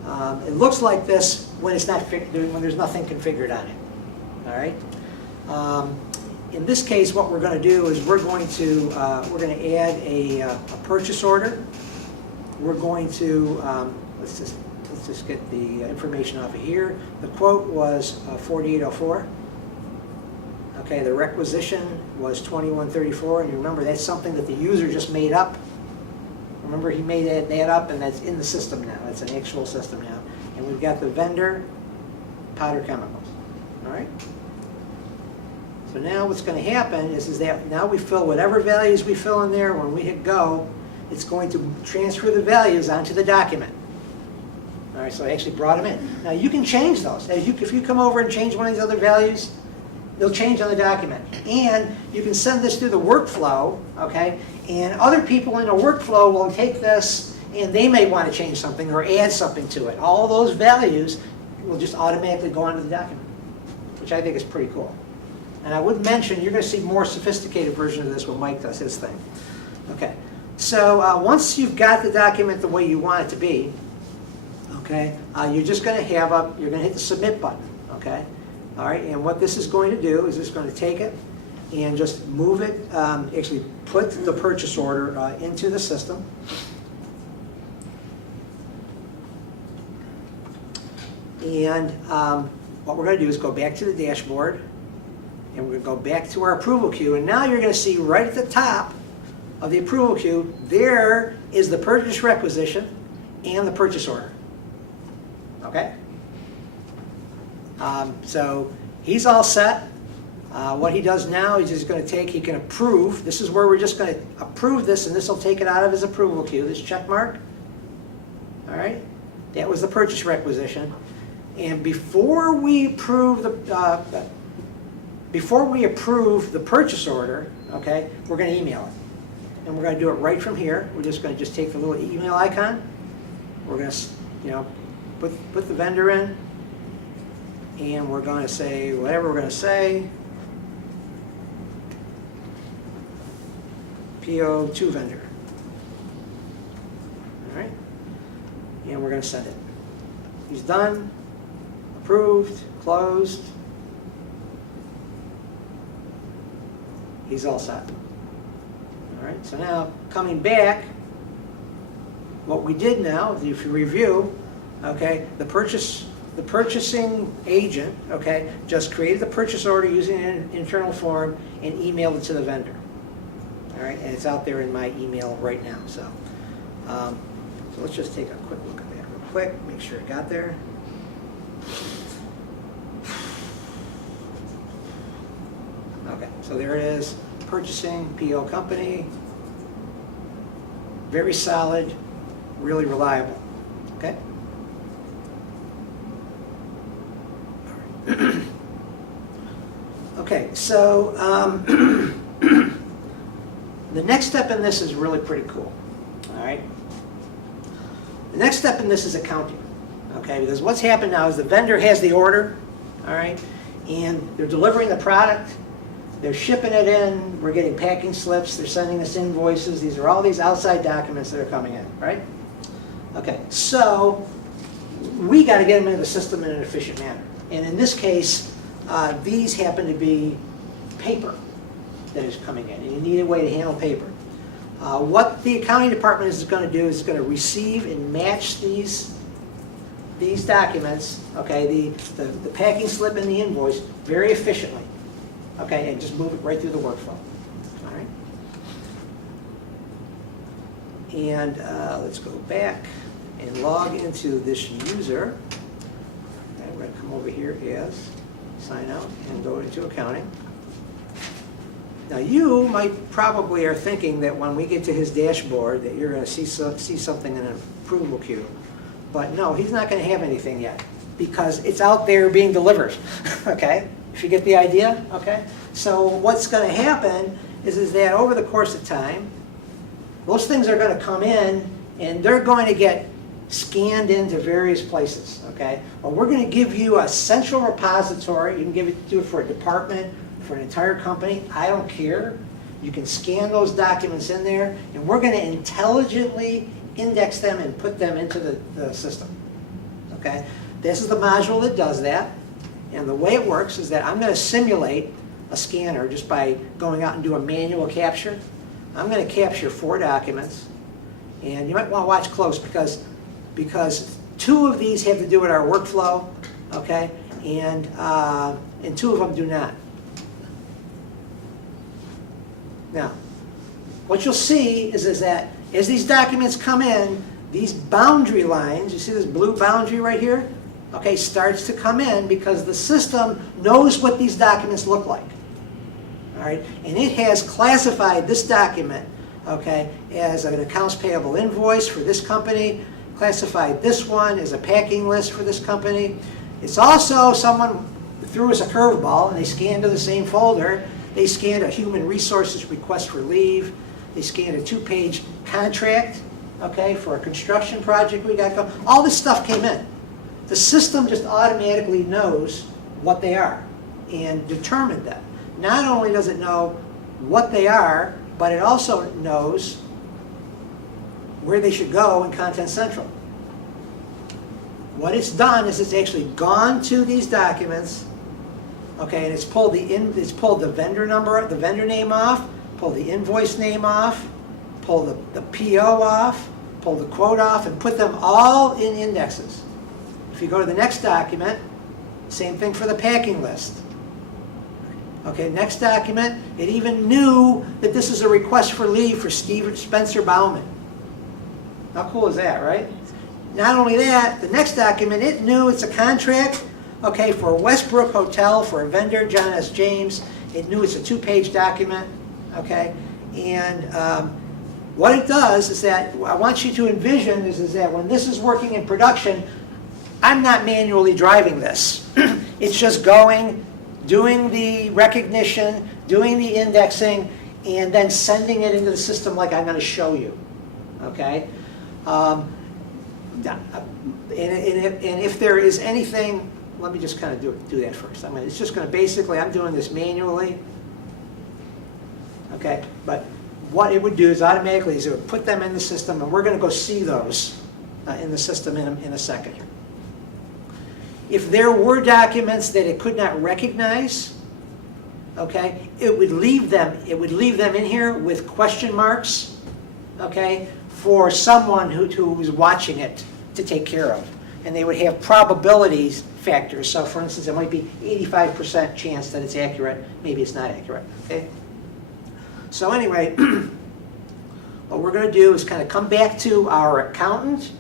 It looks like this when it's not when there's nothing configured on it. All right. In this case, what we're going to do is we're going to add a purchase order. We're going to let's just get the information off of here. The quote was 4804. Okay, the requisition was 2134, and you remember that's something that the user just made up. Remember, he made that up, and that's in the system now. It's an actual system now, and we've got the vendor, Potter Chemicals. All right. So now what's going to happen is that now we fill whatever values we fill in there. When we hit go, it's going to transfer the values onto the document. All right, so I actually brought them in. Now you can change those. If you come over and change one of these other values, they'll change on the document. And you can send this through the workflow, okay? And other people in the workflow will take this and they may want to change something or add something to it. All those values will just automatically go onto the document, which I think is pretty cool. And I would mention, you're going to see more sophisticated version of this when Mike does his thing. Okay, so once you've got the document the way you want it to be, okay, you're just going to have you're going to hit the submit button, okay? All right, and what this is going to do is it's going to take it and just move it, actually put the purchase order into the system. And what we're going to do is go back to the dashboard. And we're going to go back to our approval queue. And now you're going to see right at the top of the approval queue, there is the purchase requisition and the purchase order. Okay? So he's all set. What he does now is he's going to he can approve. This is where we're just going to approve this, and this will take it out of his approval queue, this check mark. All right? That was the purchase requisition. And before we approve the purchase order, okay, we're going to email it. And we're going to do it right from here. We're just going to take the little email icon. We're going to, put the vendor in. And we're going to say whatever we're going to say. PO2 vendor. All right? And we're going to send it. He's done. approved, closed. He's all set. All right, so now coming back, what we did now, if you review, okay, the purchasing agent, okay, just created the purchase order using an internal form and emailed it to the vendor. All right, and it's out there in my email right now. So, so let's just take a quick look at that real quick, make sure it got there. Okay, so there it is, purchasing, PO company, very solid, really reliable, okay? Okay, so the next step in this is really pretty cool, all right? The next step in this is accounting, okay? Because what's happened now is the vendor has the order, all right? And they're delivering the product, they're shipping it in, we're getting packing slips, they're sending us invoices, these are all these outside documents that are coming in, right? Okay, so we got to get them into the system in an efficient manner. And in this case, these happen to be paper that is coming in, and you need a way to handle paper. What the accounting department is going to do is going to receive and match these documents, okay, the packing slip and the invoice very efficiently, okay, and just move it right through the workflow. All right. And let's go back and log into this user. Okay, we're going to come over here as sign out and go into accounting. Now you might probably are thinking that when we get to his dashboard that you're going to see something in an approval queue. But no, he's not going to have anything yet because it's out there being delivered, okay? If you get the idea, okay? So what's going to happen is that over the course of time, those things are going to come in and they're going to get scanned into various places, okay? Well, we're going to give you a central repository. You can do it for a department, for an entire company. I don't care. You can scan those documents in there, and we're going to intelligently index them and put them into the system, okay? This is the module that does that, and the way it works is that I'm going to simulate a scanner just by going out and do a manual capture. I'm going to capture 4 documents, and you might want to watch close because 2 of these have to do with our workflow, okay, and 2 of them do not. Now, what you'll see is that as these documents come in, these boundary lines, you see this blue boundary right here? Okay, starts to come in because the system knows what these documents look like. All right, and it has classified this document, okay, as an accounts payable invoice for this company, classified this one as a packing list for this company. It's also someone threw us a curveball and they scanned to the same folder. They scanned a human resources request for leave. They scanned a 2-page contract, okay, for a construction project we got going. All this stuff came in. The system just automatically knows what they are and determined them. Not only does it know what they are, but it also knows where they should go in Content Central. What it's done is it's actually gone to these documents, okay, and it's pulled the vendor number, the vendor name off, pulled the invoice name off, pulled the PO off, pulled the quote off, and put them all in indexes. If you go to the next document, same thing for the packing list. Okay, next document, it even knew that this is a request for leave for Spencer Bauman. How cool is that, right? Not only that, the next document, it knew it's a contract, okay, for Westbrook Hotel for a vendor, John S. James. It knew it's a 2-page document, okay? And what it does is that, I want you to envision is that when this is working in production, I'm not manually driving this. It's just going, doing the recognition, doing the indexing, and then sending it into the system like I'm going to show you, okay? And if there is anything, let me just kind of do that first. It's just going to basically, I'm doing this manually, okay? But what it would do is automatically is it would put them in the system, and we're going to go see those in the system in a second here. If there were documents that it could not recognize, okay, it would leave them in here with question marks, okay, for someone who's watching it to take care of. And they would have probabilities factors. So for instance, it might be 85% chance that it's accurate, maybe it's not accurate, okay? So anyway, what we're gonna do is kind of come back to our accountant,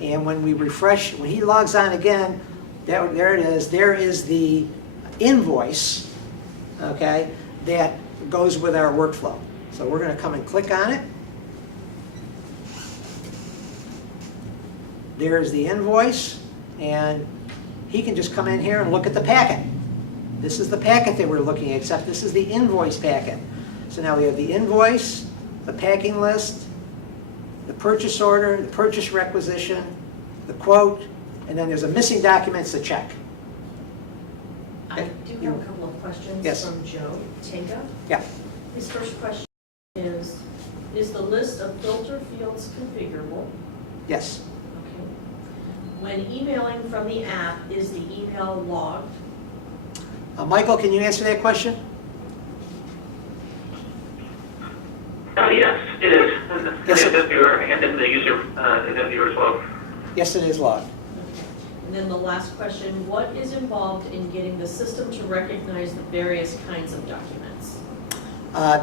and when we refresh, when he logs on again, there it is, there is the invoice, okay, that goes with our workflow. So we're gonna come and click on it. There's the invoice, and he can just come in here and look at the packet. This is the packet that we're looking at, except this is the invoice packet. So now we have the invoice, the packing list, the purchase order, the purchase requisition, the quote, and then there's a missing document, it's a check. I do have a couple of questions Yes. from Joe Tega. Yeah. His first question is the list of filter fields configurable? Yes. Okay. When emailing from the app, is the email logged? Michael, can you answer that question? Yes, it is. Yes, And the viewer, and then the user, and the viewer as well. Yes, it is logged. Okay. And then the last question, what is involved in getting the system to recognize the various kinds of documents?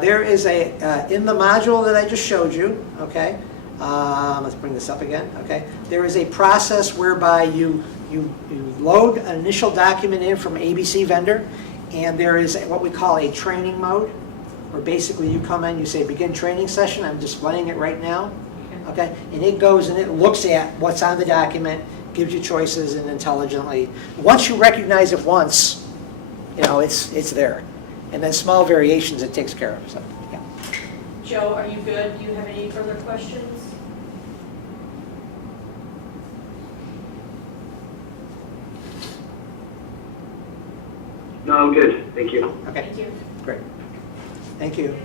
There is in the module that I just showed you, okay, let's bring this up again, okay. There is a process whereby you load an initial document in from ABC vendor, and there is what we call a training mode, where basically you come in, you say begin training session, I'm displaying it right now, okay, and it goes and it looks at what's on the document, gives you choices, and intelligently, once you recognize it once, you know, it's there. And then small variations it takes care of, so, yeah. Joe, are you good? Do you have any further questions? No, I'm good. Thank you. Okay, Thank you. great. Thank you.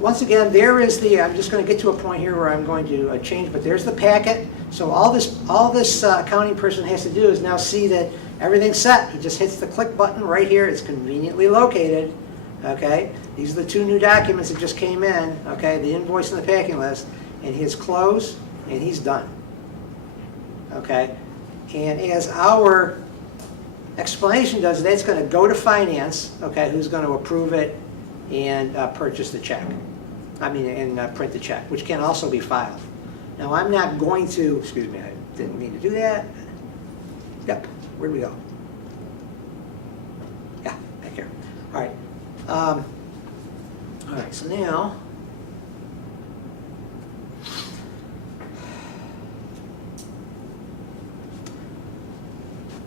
Once again, there is the, I'm just going to get to a point here where I'm going to change, but there's the packet. So all this accounting person has to do is now see that everything's set. He just hits the click button right here. It's conveniently located. Okay, these are the two new documents that just came in. Okay, the invoice and the packing list, and his close, and he's done. Okay, and as our explanation does, that's going to go to finance. Okay, who's going to approve it and purchase the check. And print the check, which can also be filed. Now, I'm not going to, excuse me, I didn't mean to do that. Yep, where'd we go? Yeah, back here. All right. All right, so now,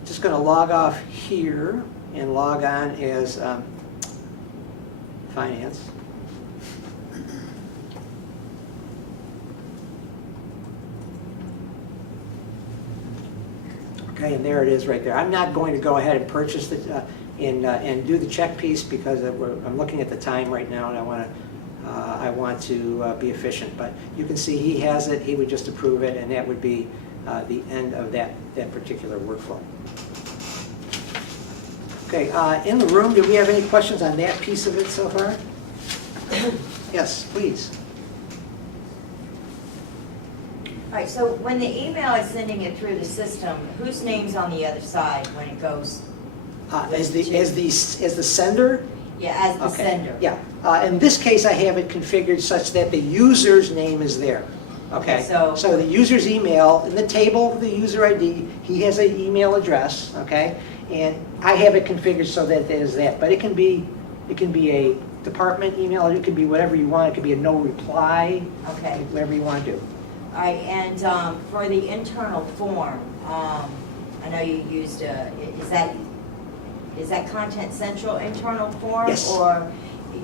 just going to log off here and log on as finance. Okay, and there it is right there. I'm not going to go ahead and purchase it and do the check piece because I'm looking at the time right now, and I want to be efficient. But you can see he has it. He would just approve it, and that would be the end of that particular workflow. Okay, in the room, do we have any questions on that piece of it so far? Yes, please. All right, so when the email is sending it through the system, whose name's on the other side when it goes? As the sender? Yeah, as the Okay, sender. yeah. In this case, I have it configured such that the user's name is there. Okay, Okay, so the user's email, in the table, the user ID, he has an email address, okay? And I have it configured so that it is that. But it can be a department email, it could be whatever you want. It could be a no reply, Okay. whatever you want to do. All right, and for the internal form, I know you used, is that Content Central internal form? Yes. Or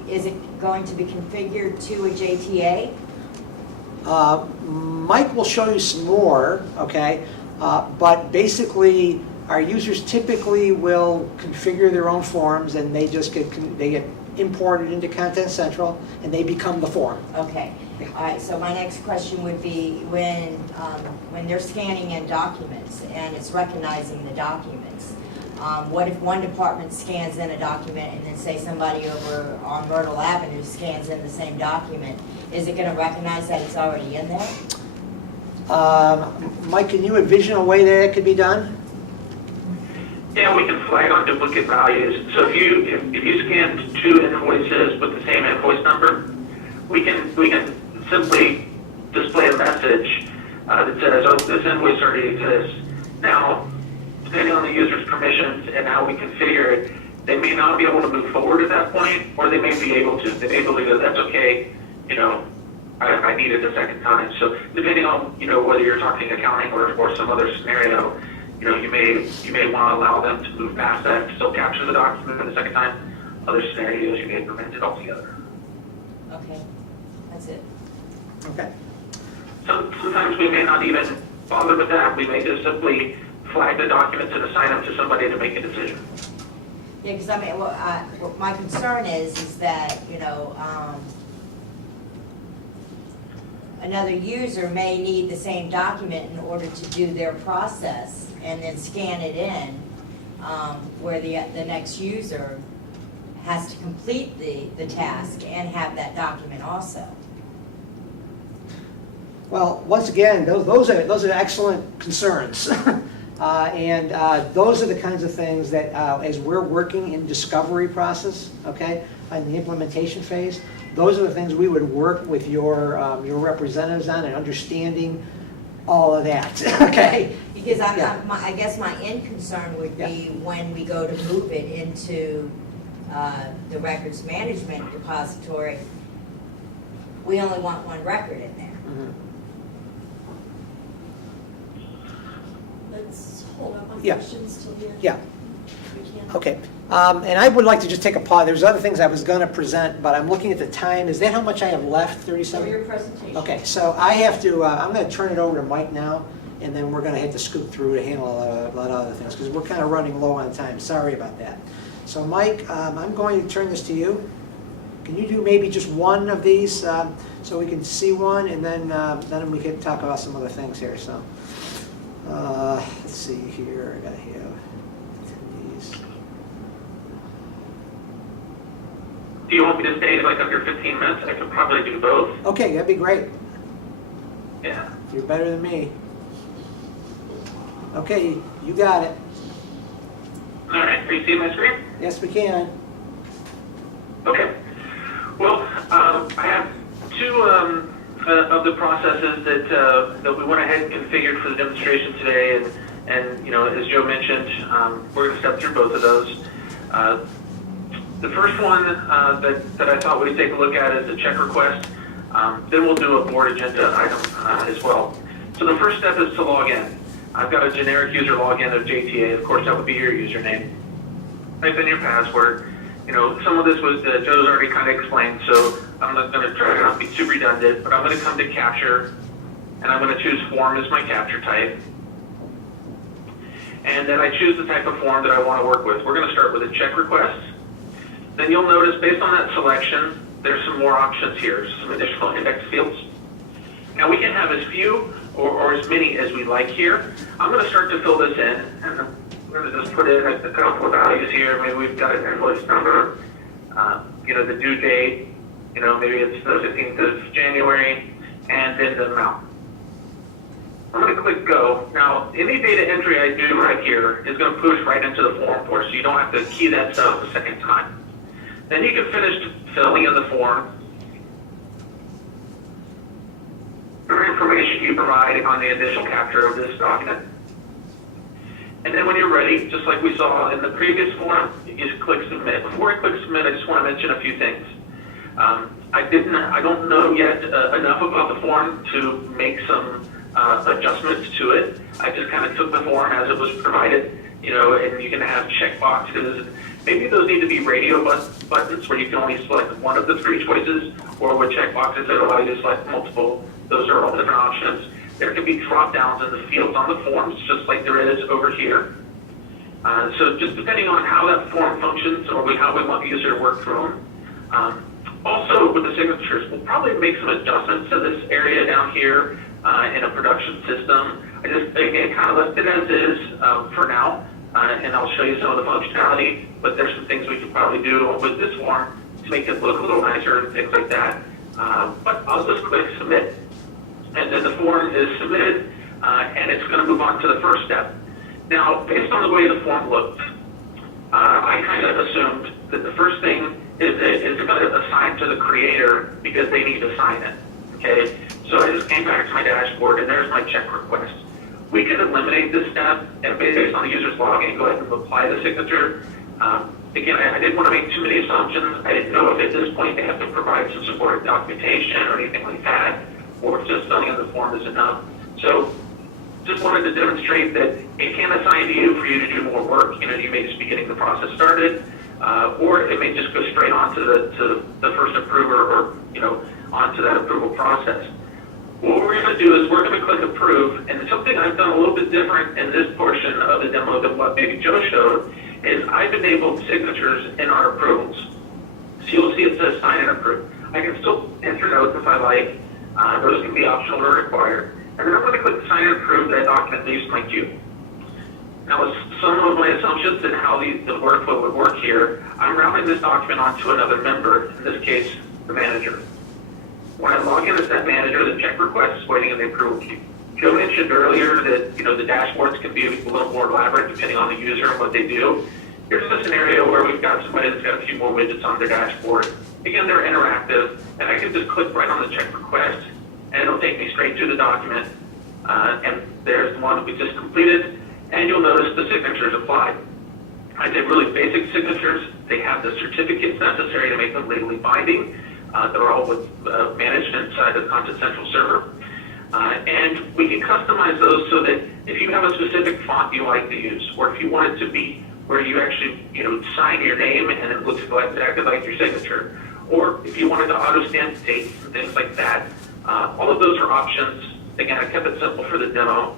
is it going to be configured to a JTA? Mike will show you some more, okay? But basically, our users typically will configure their own forms, and they just get imported into Content Central, and they become the form. Okay, All right, so my next question would be, when they're scanning in documents and it's recognizing the documents, what if one department scans in a document and then say somebody over on Myrtle Avenue scans in the same document? Is it gonna recognize that it's already in there? Mike, can you envision a way that it could be done? Yeah, we can flag on duplicate values. So if you scan 2 invoices with the same invoice number, we can simply display a message that says, oh, this invoice already exists. Now, depending on the user's permissions and how we configure it, they may not be able to move forward at that point, or they may be able to. They may believe that that's okay, I need it a second time. So depending on, whether you're talking accounting or some other scenario, you may want to allow them to move past that, still capture the document for the second time. Other scenarios, you may prevent it altogether. Okay, that's it. Okay. Sometimes we may not even bother with that. We may just simply flag the documents and assign them to somebody to make a decision. Yeah, because I mean, what my concern is that, another user may need the same document in order to do their process and then scan it in, where the next user has to complete the task and have that document also. Well, once again, those are excellent concerns. And those are the kinds of things that, as we're working in discovery process, okay, in the implementation phase, those are the things we would work with your representatives on and understanding all of that, okay? Because Yeah. I guess my end concern would be when we go to move it into the records management depository, we only want one record in there. Mhm. Let's hold up on Yeah. questions till the end. Yeah. We can. Okay, and I would like to just take a pause. There's other things I was going to present, but I'm looking at the time. Is that how much I have left, So 37? your presentation. Okay, so I have to, I'm going to turn it over to Mike now, and then we're going to have to scoot through to handle a lot of other things, because we're kind of running low on time. Sorry about that. So Mike, I'm going to turn this to you. Can you do maybe just one of these, so we can see one, and then we can talk about some other things here, so. Let's see here, I gotta have these. Do you want me to stay like under 15 minutes? I could probably do both. Okay, that'd be great. Yeah. You're better than me. Okay, you got it. All right. Are you seeing my screen? Yes, we can. Okay. Well, I have two of the processes that we went ahead and configured for the demonstration today, and as Joe mentioned, we're going to step through both of those. The first one that I thought we'd take a look at is a check request. Then we'll do a board agenda item as well. So the first step is to log in. I've got a generic user login of JTA. Of course, that would be your username. Type in your password. Some of this was Joe's already kind of explained, so I'm not going to try to not be too redundant, but I'm going to come to capture, and I'm going to choose form as my capture type. And then I choose the type of form that I want to work with. We're going to start with a check request. Then you'll notice, based on that selection, there's some more options here, some additional index fields. Now we can have as few or as many as we like here. I'm going to start to fill this in, and we're going to just put in a couple of values here. Maybe we've got an invoice number, the due date, maybe it's the 15th of January, and then the amount. I'm going to click go. Now, any data entry I do right here is going to push right into the form for us, so you don't have to key that stuff a second time. Then you can finish filling in the form. The information you provide on the initial capture of this document. And then when you're ready, just like we saw in the previous form, you just click submit. Before I click submit, I just want to mention a few things. I don't know yet enough about the form to make some adjustments to it. I just kind of took the form as it was provided, and you can have check boxes. Maybe those need to be radio buttons where you can only select one of the three choices, or with check boxes that allow you to select multiple. Those are all different options. There can be drop downs in the fields on the forms, just like there is over here. So just depending on how that form functions or how we want the user to work through them, Also, with the signatures, we'll probably make some adjustments to this area down here in a production system. I just, again, kind of left it as is for now, and I'll show you some of the functionality, but there's some things we could probably do with this form to make it look a little nicer and things like that. But I'll just click submit, and then the form is submitted, and it's going to move on to the first step. Now, based on the way the form looked, I kind of assumed that the first thing is that it's going to assign to the creator because they need to sign it, okay? So I just came back to my dashboard, and there's my check request. We can eliminate this step, and based on the user's login, go ahead and apply the signature. Again, I didn't want to make too many assumptions. I didn't know if at this point they have to provide some supportive documentation or anything like that, or if just filling in the form is enough. So just wanted to demonstrate that it can assign to you for you to do more work. You know, you may just be getting the process started, or it may just go straight on to the first approver, or, you know, onto that approval process. What we're going to do is we're going to click approve, and something I've done a little bit different in this portion of the demo than what maybe Joe showed is I've enabled signatures in our approvals. So you'll see it says sign and approve. I can still enter notes if I like. Those can be optional or required. And then I'm going to click sign and approve that document leaves my queue. Now, with some of my assumptions and how the workflow would work here, I'm routing this document onto another member, in this case, the manager. When I log in as that manager, the check request is waiting in the approval queue. Joe mentioned earlier that, you know, the dashboards can be a little more elaborate depending on the user and what they do. Here's a scenario where we've got somebody that's got a few more widgets on their dashboard. Again, they're interactive, and I can just click right on the check request, and it'll take me straight to the document. And there's the one that we just completed, and you'll notice the signatures applied. I did really basic signatures. They have the certificates necessary to make them legally binding. They're all managed inside the Content Central server. And we can customize those so that if you have a specific font you like to use, or if you want it to be where you actually, you know, sign your name and it looks exactly like your signature, or if you wanted to auto-stamp dates and things like that, all of those are options. Again, I kept it simple for the demo.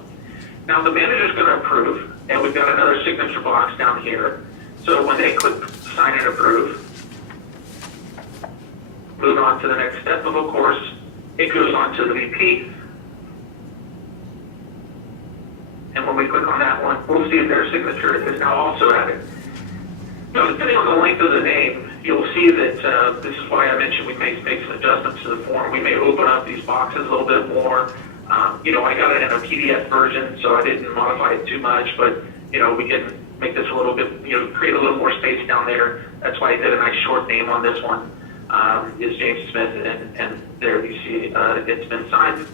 Now the manager's going to approve, and we've got another signature box down here. So when they click sign and approve, move on to the next step of course, it goes on to the VP. And when we click on that one, we'll see their signature is now also added. Now, depending on the length of the name, you'll see that this is why I mentioned we may make some adjustments to the form. We may open up these boxes a little bit more. You know, I got it in a PDF version, so I didn't modify it too much, but, you know, we can make this a little bit, you know, create a little more space down there. That's why I did a nice short name on this one. Is James Smith, and there you see it's been signed.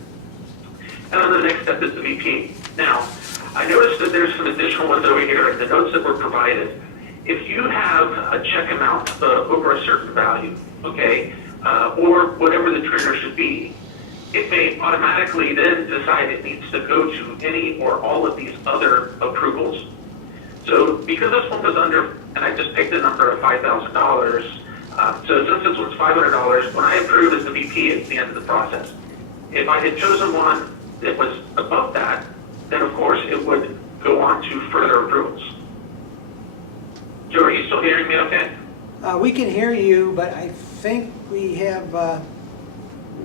And then the next step is the VP. Now, I noticed that there's some additional ones over here in the notes that were provided. If you have a check amount over a certain value, okay, or whatever the trigger should be, it may automatically then decide it needs to go to any or all of these other approvals. So because this one was under, and I just picked a number of $5,000, so since this one's $500, when I approve as the VP, it's the end of the process. If I had chosen one that was above that, then of course it would go on to further approvals. Joe, are you still hearing me okay? We can hear you, but I think we have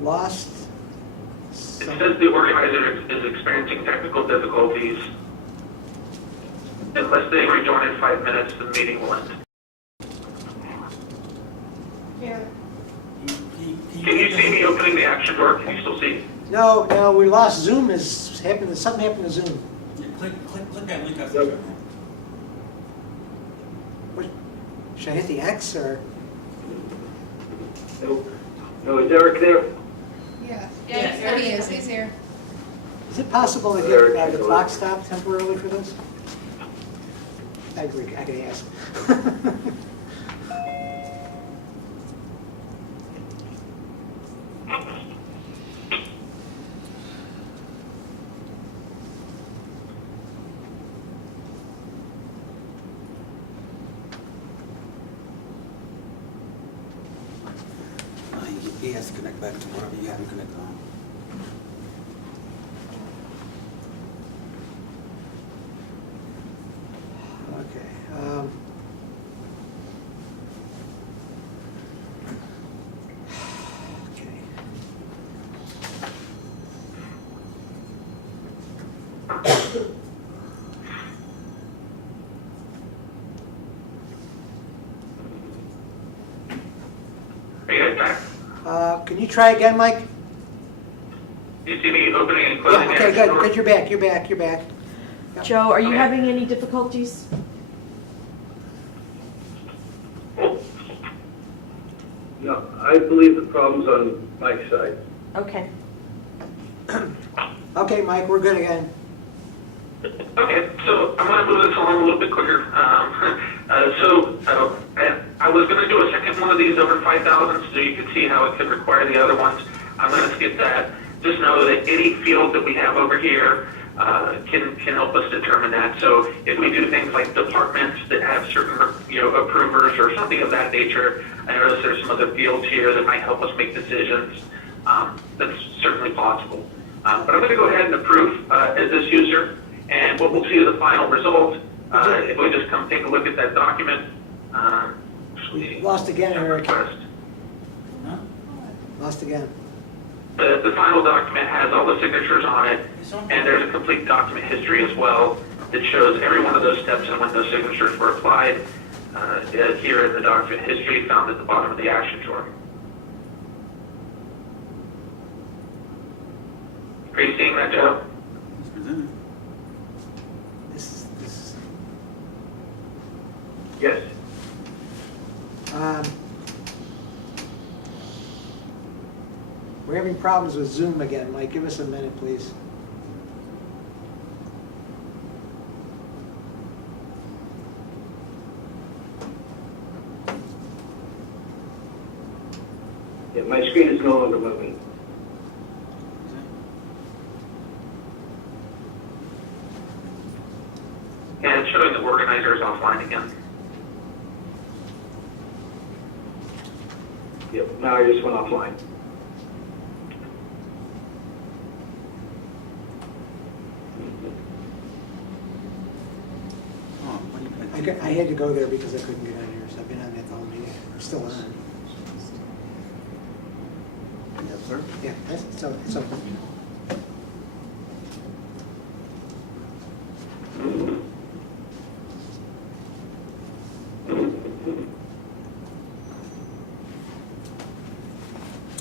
lost It some. says the organizer is experiencing technical difficulties. Unless they rejoin in 5 minutes, the meeting will end. Yeah. Can you see me opening the action door? Can you still see? No, we lost Zoom. Something happened to Zoom. Yeah, click that link I sent you. Should I hit the X or? No, is Eric there? Yeah. Yes, Yeah, he is, he's here. Is it possible to get the clock stopped temporarily for this? I agree, I can ask. He has to connect back to whatever you have him connect on. Okay. Can you try again, Mike? You see me opening and Yeah, closing okay, the good, door? good, you're back, you're back, you're back. Joe, are you Okay. having any difficulties? Oh, No, I believe the problem's on Mike's side. Okay. Okay, Mike, we're good again. Okay, so I'm going to move this along a little bit quicker. I was going to do a second one of these over 5,000 so you could see how it could require the other ones. I'm going to skip that. Just know that any field that we have over here can help us determine that. So if we do things like departments that have certain approvers or something of that nature, I notice there's some other fields here that might help us make decisions. That's certainly possible. But I'm going to go ahead and approve as this user. And what we'll see is the final result. If we just come take a look at that document. We lost again, Eric. Request. Lost again. The final document has all the signatures on it, and there's a complete document history as well that shows every one of those steps and when those signatures were applied. Here in the document history found at the bottom of the action drawer. Are you seeing that, Joe? It's presented. This is, Yes. we're having problems with Zoom again, Mike, give us a minute, please. Yeah, my screen is no longer moving. And it's showing the organizer is offline again. Yep, now I just went offline. Oh, what do you I had to go there because I couldn't get on here, so I've been on that the whole meeting. We're still on. Yes, sir. Yeah, it's open.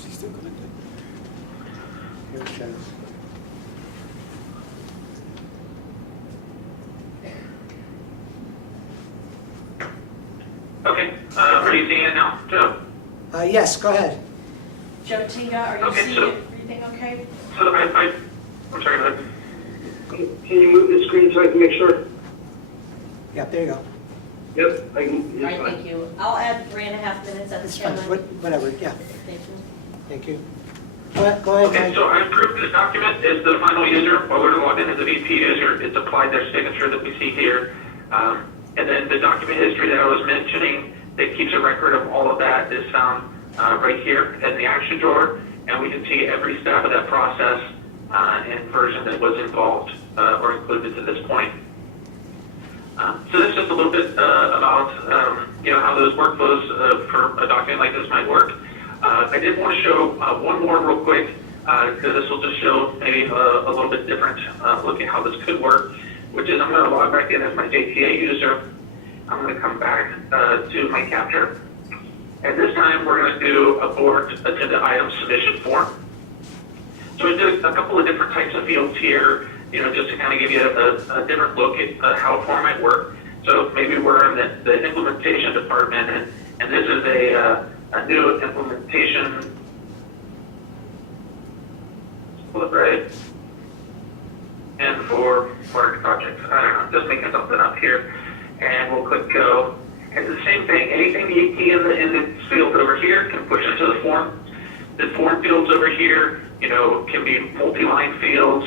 She's still connected. Here it shows. Okay, are you seeing it now, Joe? Yes, go ahead. Joe Tinga, are you Okay, seeing so- everything okay? So I'm sorry, go ahead. Can you move the screen so I can make sure? Yeah, there you go. Yep, I can, All it's right, fine. thank you. I'll add 3.5 minutes at the It's fine, tail end. whatever, yeah, Thank you. thank you. Go ahead, Okay, Mike. so I approved this document as the final user. While we're logged in as a VP user, it's applied their signature that we see here. And then the document history that I was mentioning that keeps a record of all of that is found right here in the action drawer. And we can see every step of that process and version that was involved or included to this point. So that's just a little bit about how those workflows for a document like this might work. I did want to show one more real quick because this will just show maybe a little bit different look at how this could work, which is I'm going to log back in as my JTA user. I'm going to come back to my capture. And this time we're going to do a board agenda item submission form. So we did a couple of different types of fields here, just to kind of give you a different look at how a form might work. So maybe we're in the implementation department, and this is a new implementation. Right? And for projects, I don't know, just making something up here, and we'll click go. And the same thing, anything you key in the field over here can push into the form. The form fields over here, can be multi-line fields,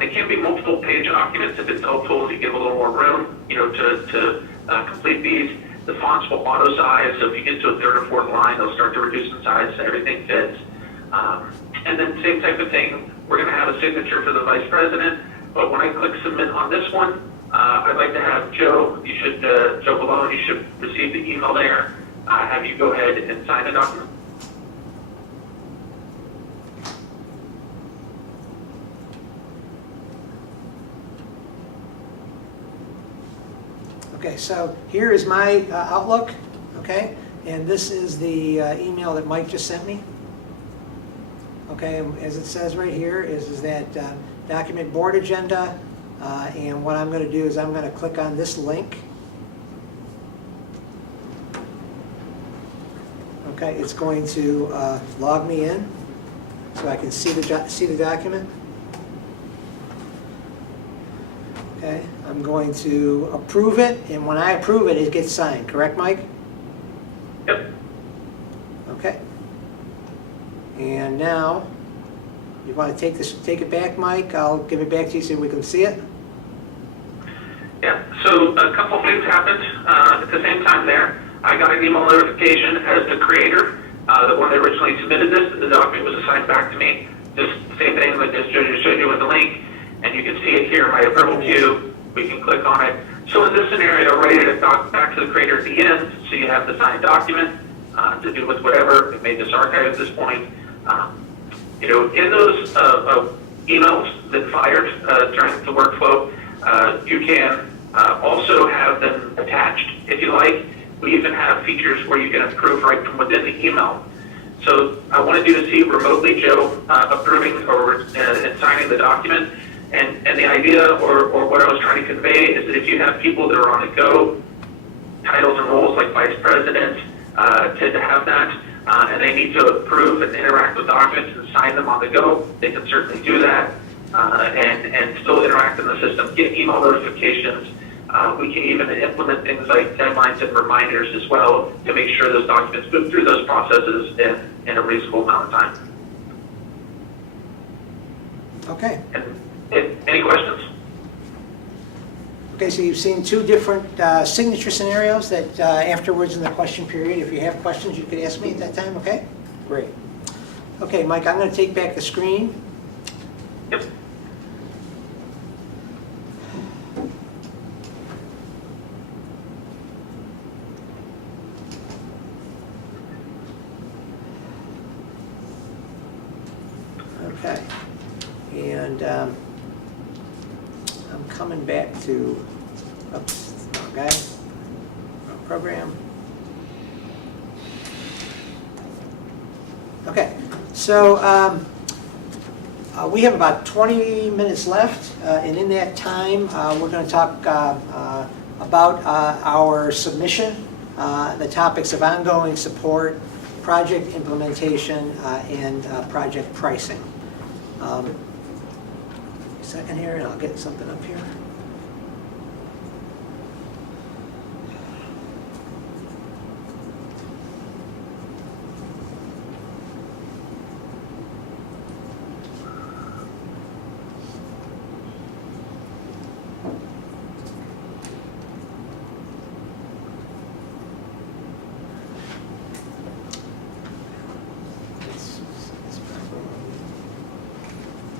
they can be multiple page documents if it's helpful to give a little more room, to complete these. The fonts will auto size, so if you get to a third or fourth line, they'll start to reduce in size so everything fits. And then same type of thing, we're going to have a signature for the vice president, but when I click submit on this one, I'd like to have Joe, Joe Malone, you should receive the email there, have you go ahead and sign the document. Okay, so here is my Outlook, okay? And this is the email that Mike just sent me. Okay, and as it says right here, is that document board agenda, and what I'm going to do is I'm going to click on this link. Okay, it's going to log me in so I can see the document. Okay, I'm going to approve it, and when I approve it, it gets signed. Correct, Mike? Yep. Okay. And now, you want to take it back, Mike? I'll give it back to you so we can see it. Yeah, so a couple things happened at the same time there. I got an email notification as the creator that when they originally submitted this, the document was assigned back to me. Just the same thing that just showed you with the link, and you can see it here in my approval queue. We can click on it. So in this scenario, right, it back to the creator at the end, so you have the signed document to do with whatever. It may just archive at this point. You know, in those emails that fired during the workflow, you can also have them attached if you like. We even have features where you can approve right from within the email. So I wanted you to see remotely Joe approving or and signing the document. And the idea or what I was trying to convey is that if you have people that are on the go, titles and roles like vice president, to have that, and they need to approve and interact with documents and sign them on the go, they can certainly do that and still interact in the system, get email notifications. We can even implement things like deadlines and reminders as well to make sure those documents move through those processes in a reasonable amount of time. Okay. And any questions? Okay, so you've seen two different signature scenarios that afterwards in the question period, if you have questions, you could ask me at that time, okay? Great. Okay, Mike, I'm going to take back the screen. Yep. Okay. And I'm coming back to, oops, wrong guy, wrong program. Okay, so we have about 20 minutes left, and in that time, we're going to talk about our submission, the topics of ongoing support, project implementation, and project pricing. A second here, and I'll get something up here.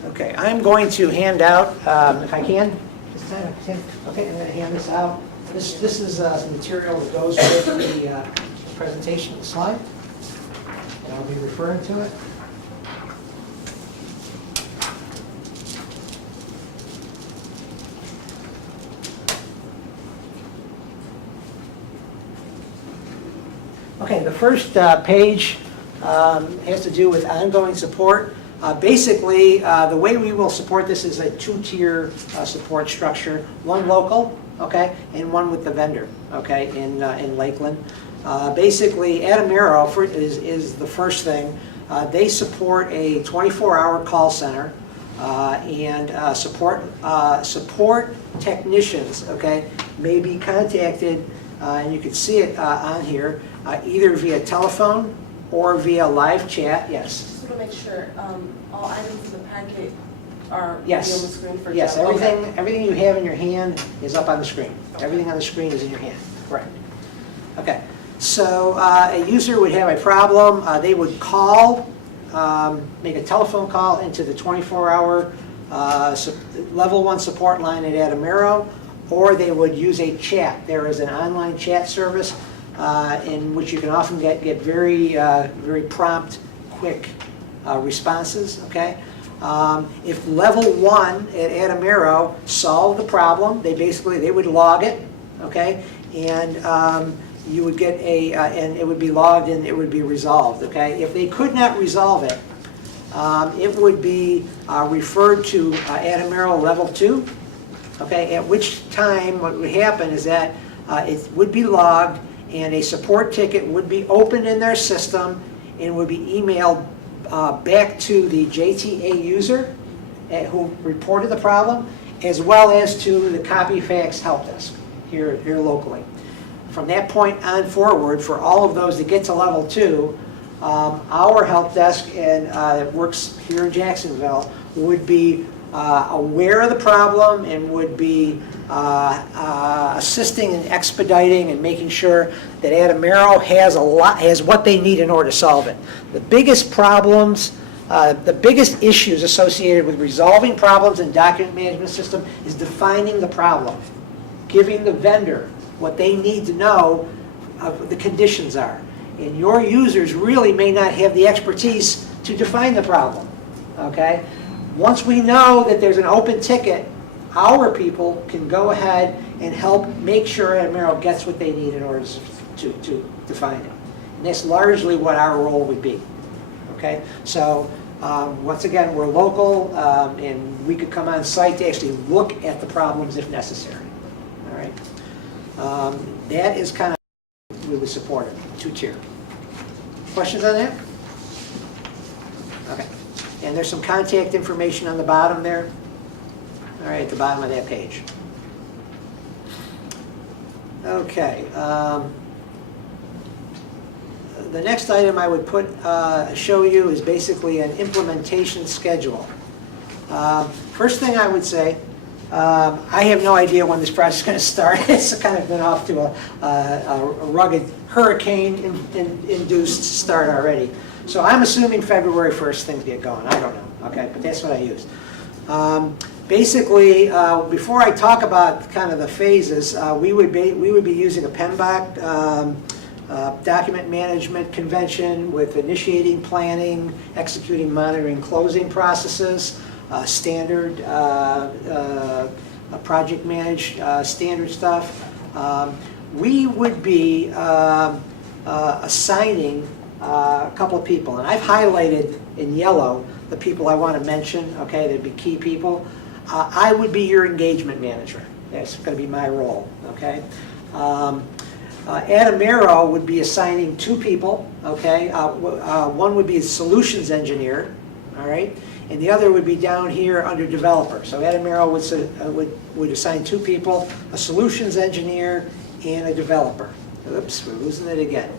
Okay, I'm going to hand out, if I can, this time, okay, I'm going to hand this out. This is material that goes with the presentation, the slide, and I'll be referring to it. Okay, the first page has to do with ongoing support. Basically, the way we will support this is a two-tier support structure, one local, okay, and one with the vendor, okay, in Lakeland. Basically, Atamero is the first thing. They support a 24-hour call center and support technicians, okay, may be contacted, and you can see it on here, either via telephone or via live chat. Yes. Just want to make sure, all items in the packet are Yes. on the screen for Yes, Joe? Okay. everything you have in your hand is up on the screen. Everything on the screen is in your hand, correct. Okay, so a user would have a problem, they would call, make a telephone call into the 24-hour level 1 support line at Atamero, or they would use a chat. There is an online chat service in which you can often get very, very prompt, quick responses, okay? If level 1 at Atamero solved the problem, they would log it, okay? And you would get and it would be logged and it would be resolved, okay? If they could not resolve it, it would be referred to Adamero Level 2, okay? At which time what would happen is that it would be logged and a support ticket would be opened in their system and would be emailed back to the JTA user who reported the problem, as well as to the Copyfax help desk here locally. From that point on forward, for all of those that get to level 2, our help desk that works here in Jacksonville would be aware of the problem and would be assisting and expediting and making sure that Adamero has what they need in order to solve it. The biggest problems, the biggest issues associated with resolving problems in document management system is defining the problem, giving the vendor what they need to know the conditions are. And your users really may not have the expertise to define the problem, okay? Once we know that there's an open ticket, our people can go ahead and help make sure Adamero gets what they need in order to define it. And that's largely what our role would be, okay? So once again, we're local, and we could come on site to actually look at the problems if necessary, all right? That is kind of really supportive, 2-tier. Questions on that? Okay. And there's some contact information on the bottom there. All right, at the bottom of that page. Okay. The next item I would show you is basically an implementation schedule. First thing I would say, I have no idea when this project is going to start. It's kind of been off to a rugged hurricane-induced start already. So I'm assuming February 1st things get going. I don't know, okay, but that's what I use. Basically, before I talk about kind of the phases, we would be using a PMBOK document management convention with initiating, planning, executing, monitoring, closing processes, standard project managed standard stuff. We would be assigning a couple of people, and I've highlighted in yellow the people I want to mention, okay, that'd be key people. I would be your engagement manager. That's going to be my role, okay? Adamero would be assigning 2 people, okay? One would be a solutions engineer, all right? And the other would be down here under developer. So Adamero would assign 2 people, a solutions engineer and a developer. Oops, we're losing it again.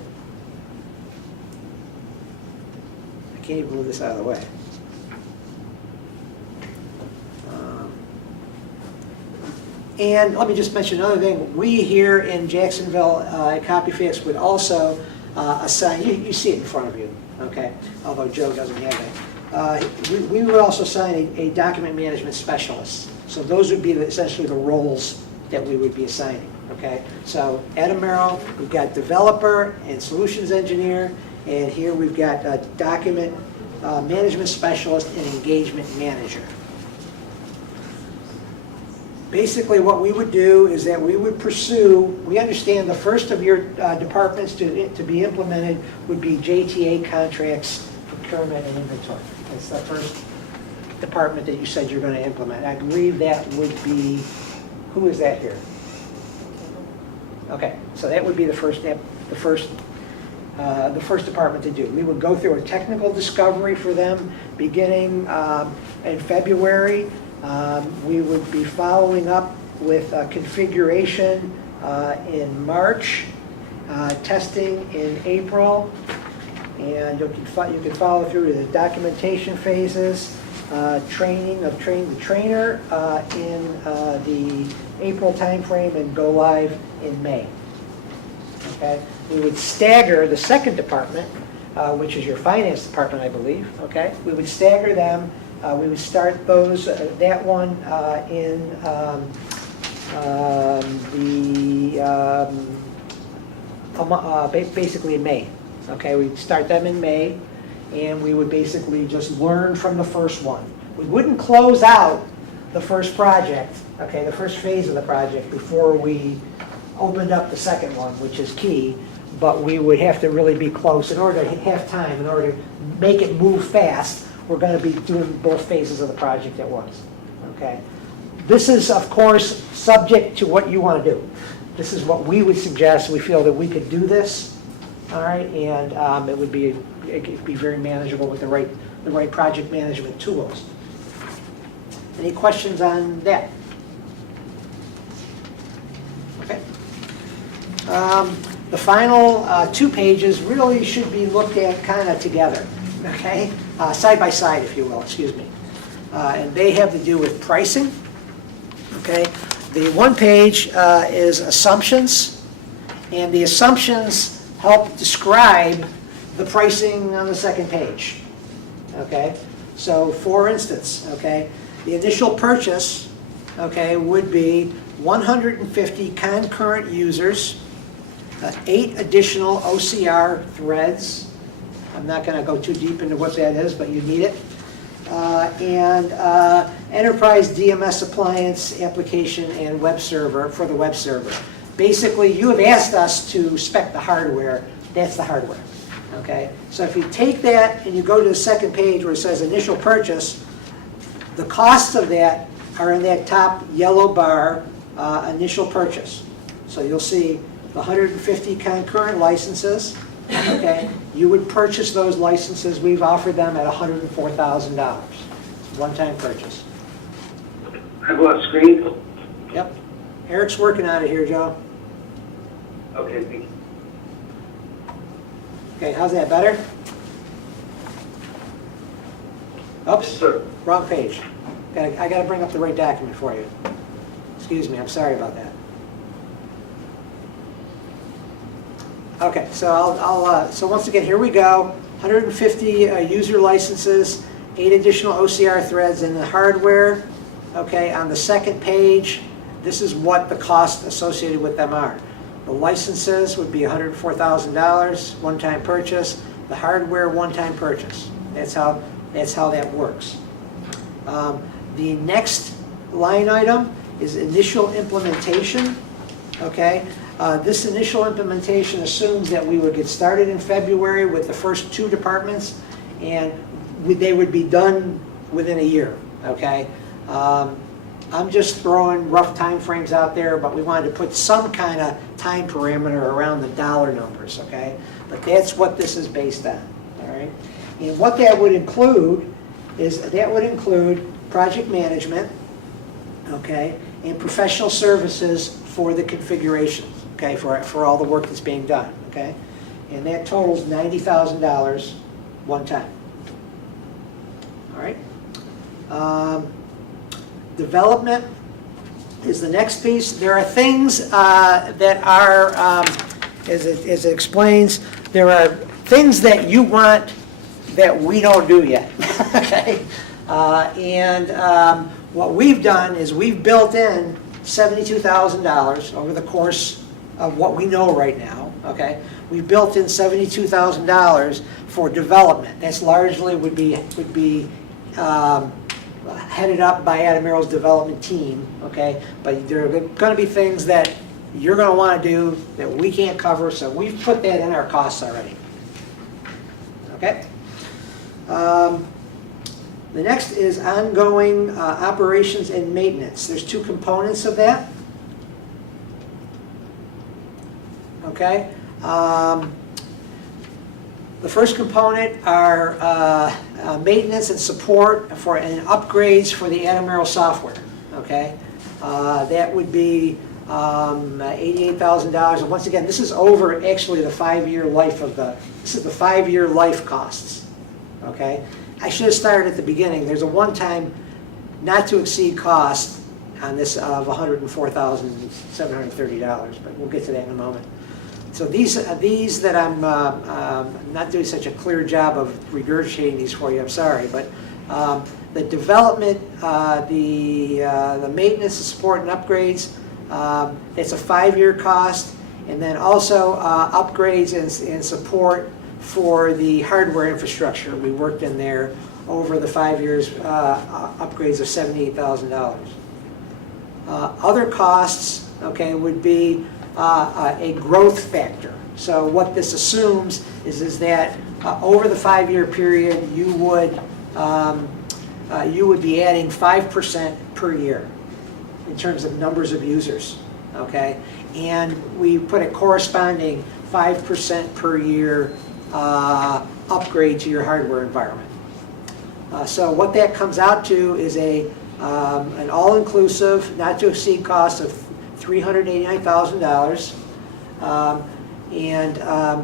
I can't even move this out of the way. And let me just mention another thing. We here in Jacksonville at Copyfax would also assign, you see it in front of you, okay? Although Joe doesn't have it. We would also assign a document management specialist. So those would be essentially the roles that we would be assigning, okay? So Adamero, we've got developer and solutions engineer, and here we've got a document management specialist and engagement manager. Basically what we would do is that we would we understand the first of your departments to be implemented would be JTA contracts, procurement, and inventory. That's the first department that you said you're going to implement. I believe that would be, who is that here? Okay, so that would be the first department to do. We would go through a technical discovery for them beginning in February. We would be following up with configuration in March, testing in April, and you can follow through to the documentation phases, training of the trainer in the April timeframe, and go live in May. Okay, we would stagger the second department, which is your finance department, I believe. Okay, we would stagger them. We would start that one basically in May. Okay, we'd start them in May, and we would basically just learn from the first one. We wouldn't close out the first project, okay, the first phase of the project before we opened up the second one, which is key, but we would have to really be close in order to have time, in order to make it move fast. We're going to be doing both phases of the project at once, okay? This is, of course, subject to what you want to do. This is what we would suggest. We feel that we could do this, all right, and it would be very manageable with the right project management tools. Any questions on that? Okay. The final 2 pages really should be looked at kind of together, okay? Side by side, if you will, excuse me. And they have to do with pricing, okay? The 1 page is assumptions, and the assumptions help describe the pricing on the 2nd page, okay? So, for instance, okay, the initial purchase, okay, would be 150 concurrent users, 8 additional OCR threads. I'm not going to go too deep into what that is, but you need it. And enterprise DMS appliance application and web server for the web server. Basically, you have asked us to spec the hardware. That's the hardware. Okay? So if you take that and you go to the 2nd page where it says initial purchase, the costs of that are in that top yellow bar, initial purchase. So you'll see the 150 concurrent licenses. Okay, you would purchase those licenses. We've offered them at $104,000. One-time purchase. I go off screen? Yep. Eric's working on it here, Joe. Okay, thank you. Okay, how's that, better? Oops, Yes, sir. wrong page. I got to bring up the right document for you. Excuse me, I'm sorry about that. Okay, so so once again, here we go. 150 user licenses, 8 additional OCR threads in the hardware. Okay, on the 2nd page, this is what the costs associated with them are. The licenses would be $104,000, one-time purchase. The hardware, one-time purchase. That's how that works. The next line item is initial implementation. Okay. This initial implementation assumes that we would get started in February with the first 2 departments, and they would be done within a year, okay? I'm just throwing rough time frames out there, but we wanted to put some kind of time parameter around the dollar numbers, okay? But that's what this is based on, all right? And what that would include is, project management, okay, and professional services for the configuration. Okay, for all the work that's being done, okay? And that totals $90,000 one time. All right? Development is the next piece. There are things that are, as it explains, there are things that you want that we don't do yet, okay? What we've done is we've built in $72,000 over the course of what we know right now, okay? We built in $72,000 for development. That's largely would be headed up by Adam Merrill's development team, okay? But there are going to be things that you're going to want to do that we can't cover, so we've put that in our costs already, okay? The next is ongoing operations and maintenance. There's 2 components of that. Okay. The first component are maintenance and support for and upgrades for the Adam Merrill software. Okay. That would be $88,000. And once again, this is over actually the 5-year life of this is the 5-year life costs. Okay. I should have started at the beginning. There's a one-time not to exceed cost on this of $104,730, but we'll get to that in a moment. So these that I'm not doing such a clear job of regurgitating these for you, I'm sorry, but the development, the maintenance, the support, and upgrades, it's a 5-year cost, and then also upgrades and support for the hardware infrastructure. We worked in there over the 5 years, upgrades of $78,000. Other costs, okay, would be a growth factor. So what this assumes is that over the 5-year period, you would be adding 5% per year in terms of numbers of users, okay? And we put a corresponding 5% per year upgrade to your hardware environment. So what that comes out to is an all-inclusive, not to exceed cost of $389,000.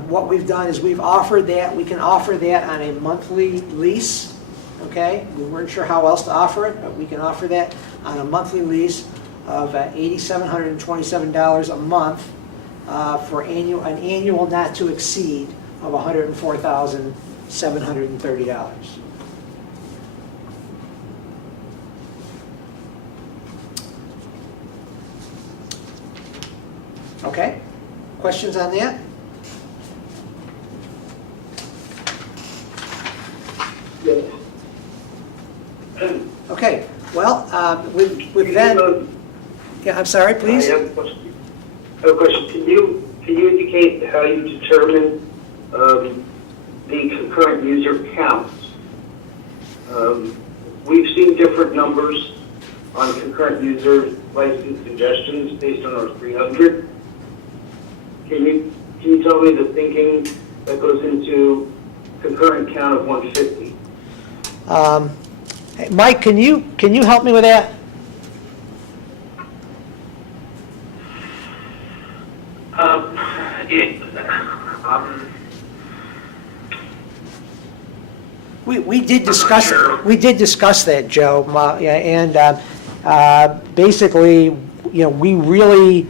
What we've done is we've offered that, we can offer that on a monthly lease, okay? We weren't sure how else to offer it, but we can offer that on a monthly lease of $8,727 a month for an annual not to exceed of $104,730. Okay, questions on that? Yes. Okay, well, with then, yeah, I'm sorry, please. I have a question. Can you indicate how you determine the concurrent user counts? We've seen different numbers on concurrent user license suggestions based on our 300. Can you tell me the thinking that goes into concurrent count of 150? Hey, Mike, can you help me with that? We did discuss it. We did discuss that, Joe. Yeah, and basically, you know, we really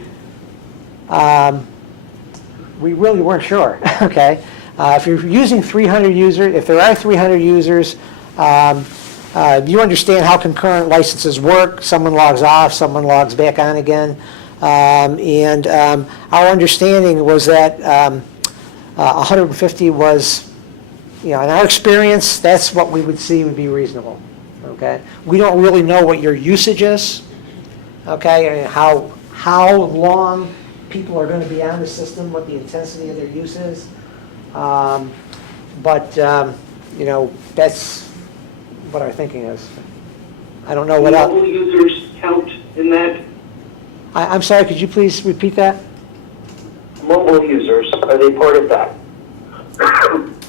weren't sure. Okay, if you're using 300 users, if there are 300 users, you understand how concurrent licenses work. Someone logs off, someone logs back on again, and our understanding was that 150 was, you know, in our experience, that's what we would see would be reasonable. Okay, we don't really know what your usage is. Okay, and how long people are going to be on the system, what the intensity of their use is. But you know, that's what our thinking is. I don't know what else. Mobile users count in that? I'm sorry, could you please repeat that? Mobile users, are they part of that?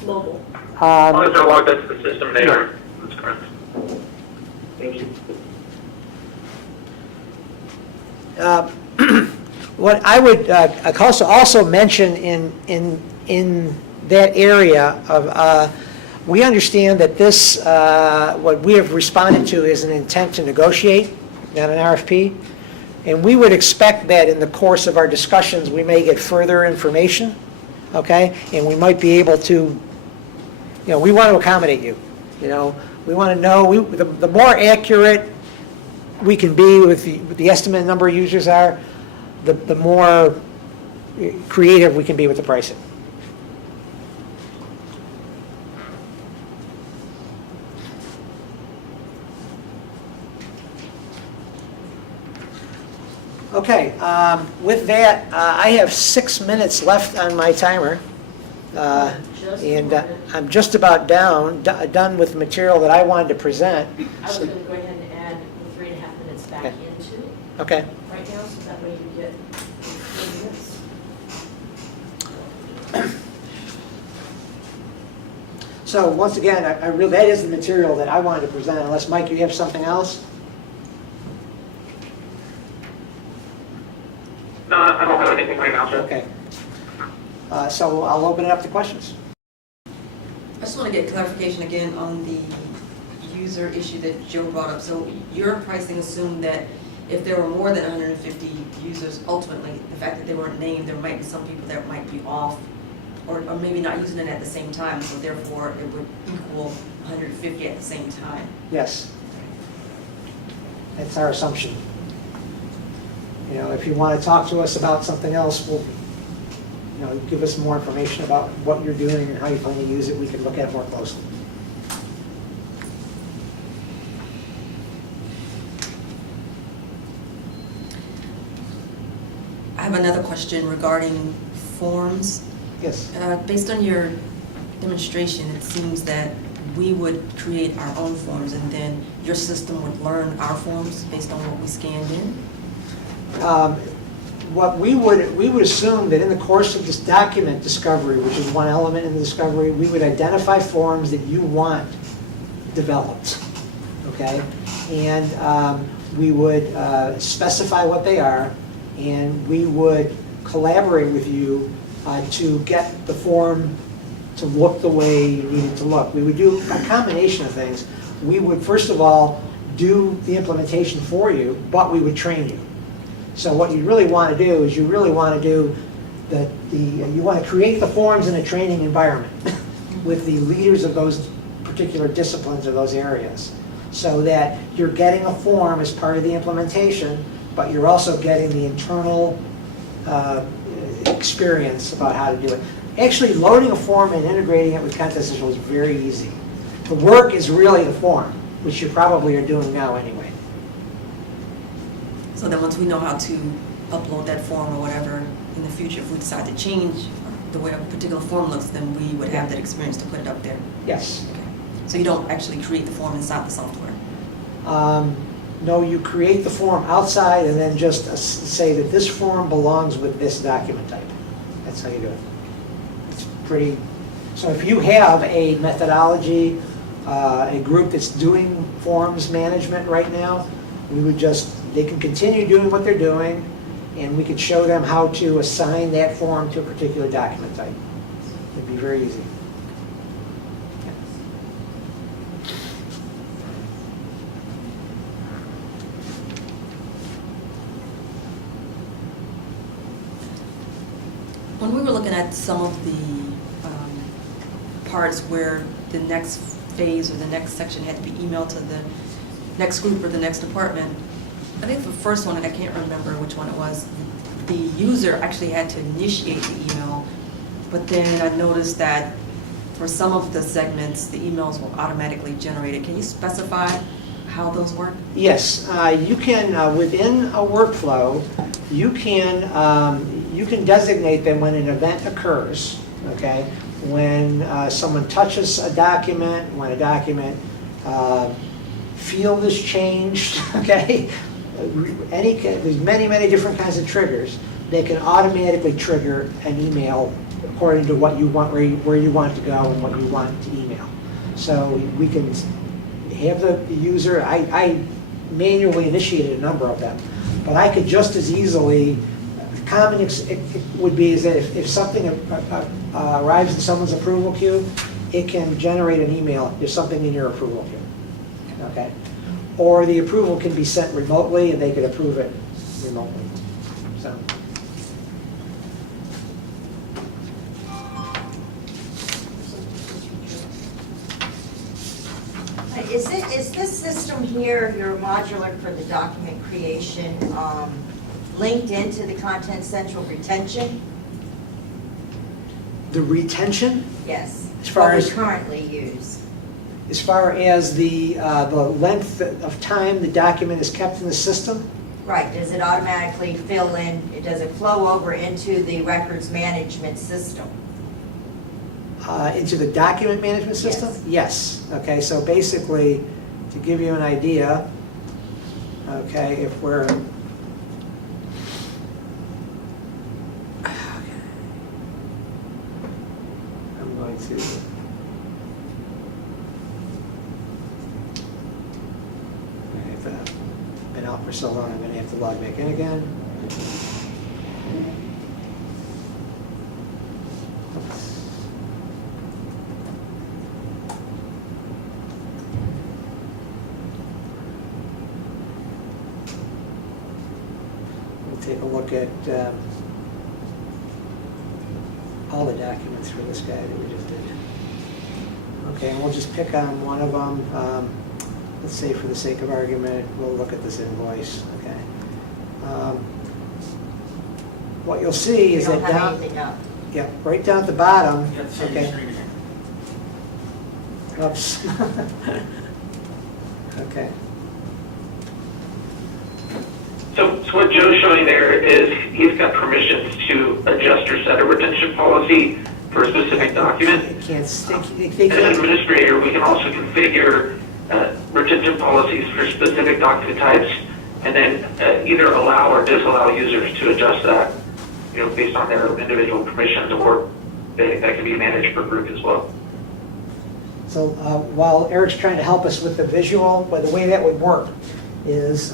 Mobile. As long as they're logged into the system, they are. That's correct. Thank you. What I would also mention in that area of, we understand that this, what we have responded to is an intent to negotiate, not an RFP. And we would expect that in the course of our discussions, we may get further information, okay? And we might be able to, you know, we want to accommodate you. You know, we want to know, the more accurate we can be with the estimated number of users are, the more creative we can be with the pricing. Okay, with that, I have 6 minutes left on my timer. And I'm just about done with the material that I wanted to present. I was going to go ahead and add the 3.5 minutes back Okay. into Okay. right now, so that way you get 3 minutes. So once again, I really, that is the material that I wanted to present, unless, Mike, you have something else? No, I don't have anything right now, sir. Okay. So I'll open it up to questions. I just want to get clarification again on the user issue that Joe brought up. So your pricing assumed that if there were more than 150 users, ultimately, the fact that they weren't named, there might be some people that might be off or maybe not using it at the same time, so therefore it would equal 150 at the same time. Yes. That's our assumption. You know, if you want to talk to us about something else, we'll, you know, give us more information about what you're doing and how you plan to use it. We can look at it more closely. I have another question regarding forms. Yes. Based on your demonstration, it seems that we would create our own forms and then your system would learn our forms based on what we scanned in? What we would assume that in the course of this document discovery, which is one element in the discovery, we would identify forms that you want developed, okay? And we would specify what they are, and we would collaborate with you to get the form to look the way you need it to look. We would do a combination of things. We would, first of all, do the implementation for you, but we would train you. So what you really want to do is you really want to do you want to create the forms in a training environment with the leaders of those particular disciplines or those areas, so that you're getting a form as part of the implementation, but you're also getting the internal experience about how to do it. Actually, loading a form and integrating it with Content Central is very easy. The work is really the form, which you probably are doing now anyway. So then once we know how to upload that form or whatever in the future, if we decide to change the way a particular form looks, then we would have that experience to put it up there. Yes. Okay. So you don't actually create the form inside the software? No, you create the form outside and then just say that this form belongs with this document type. That's how you do it. It's pretty, so if you have a methodology, a group that's doing forms management right now, they can continue doing what they're doing, and we could show them how to assign that form to a particular document type. It'd be very easy. When we were looking at some of the parts where the next phase or the next section had to be emailed to the next group or the next department, I think the first one, and I can't remember which one it was, the user actually had to initiate the email, but then I noticed that for some of the segments, the emails were automatically generated. Can you specify how those work? Yes, you can, within a workflow, you can designate them when an event occurs, okay? When someone touches a document, when a document field is changed, okay? There's many different kinds of triggers. They can automatically trigger an email according to what you want, where you want it to go and what you want to email. So we can have the user, I manually initiated a number of them, but I could just as easily, it would be is that if something arrives in someone's approval queue, it can generate an email, there's something in your approval queue, okay? Or the approval can be sent remotely and they could approve it remotely, so. Is this system here, your modular for the document creation, linked into the Content Central retention? The retention? Yes. As far what as- we currently use. As far as the length of time the document is kept in the system? Right, does it automatically fill in, does it flow over into the records management system? Into the document management system? Yes. Okay, so basically, to give you an idea, okay, if we're, I'm going to, I've been out for so long, I'm going to have to log back in again. We'll take a look at all the documents for this guy that we just did. Okay, and we'll just pick on one of them. Let's say for the sake of argument, we'll look at this invoice, okay? What you'll see is We don't that have down, anything up. yeah, right down at the bottom, You have to share your okay? screen again. Oops. Okay. So what Joe's showing there is he's got permissions to adjust or set a retention policy for a specific document. It can't stick, they As an can't, administrator, we can also configure retention policies for specific document types, and then either allow or disallow users to adjust that, based on their individual permissions, or that can be managed per group as well. so while Eric's trying to help us with the visual, but the way that would work is,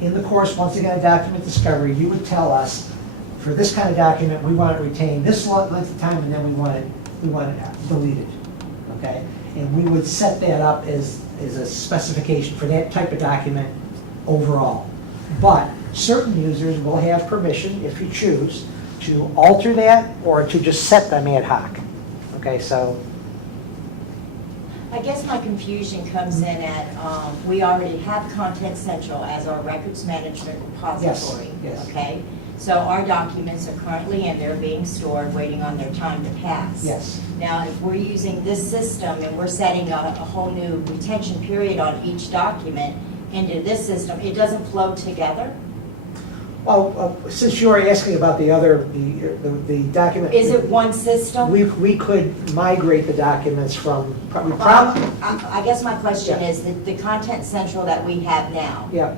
in the course, once again, document discovery, you would tell us, for this kind of document, we want it retained this length of time, and then we want it deleted, okay? And we would set that up as a specification for that type of document overall. But certain users will have permission, if you choose, to alter that or to just set them ad hoc. Okay, so, I guess my confusion comes in at, we already have Content Central as our records management repository. Yes. Okay? So our documents are currently in there being stored, waiting on their time to pass. yes. Now, if we're using this system and we're setting a whole new retention period on each document into this system, it doesn't flow together? Well, since you are asking about the other, the document. Is it one system? We could migrate the documents from, I guess my question Yeah. is, the Content Central that we have now, yeah,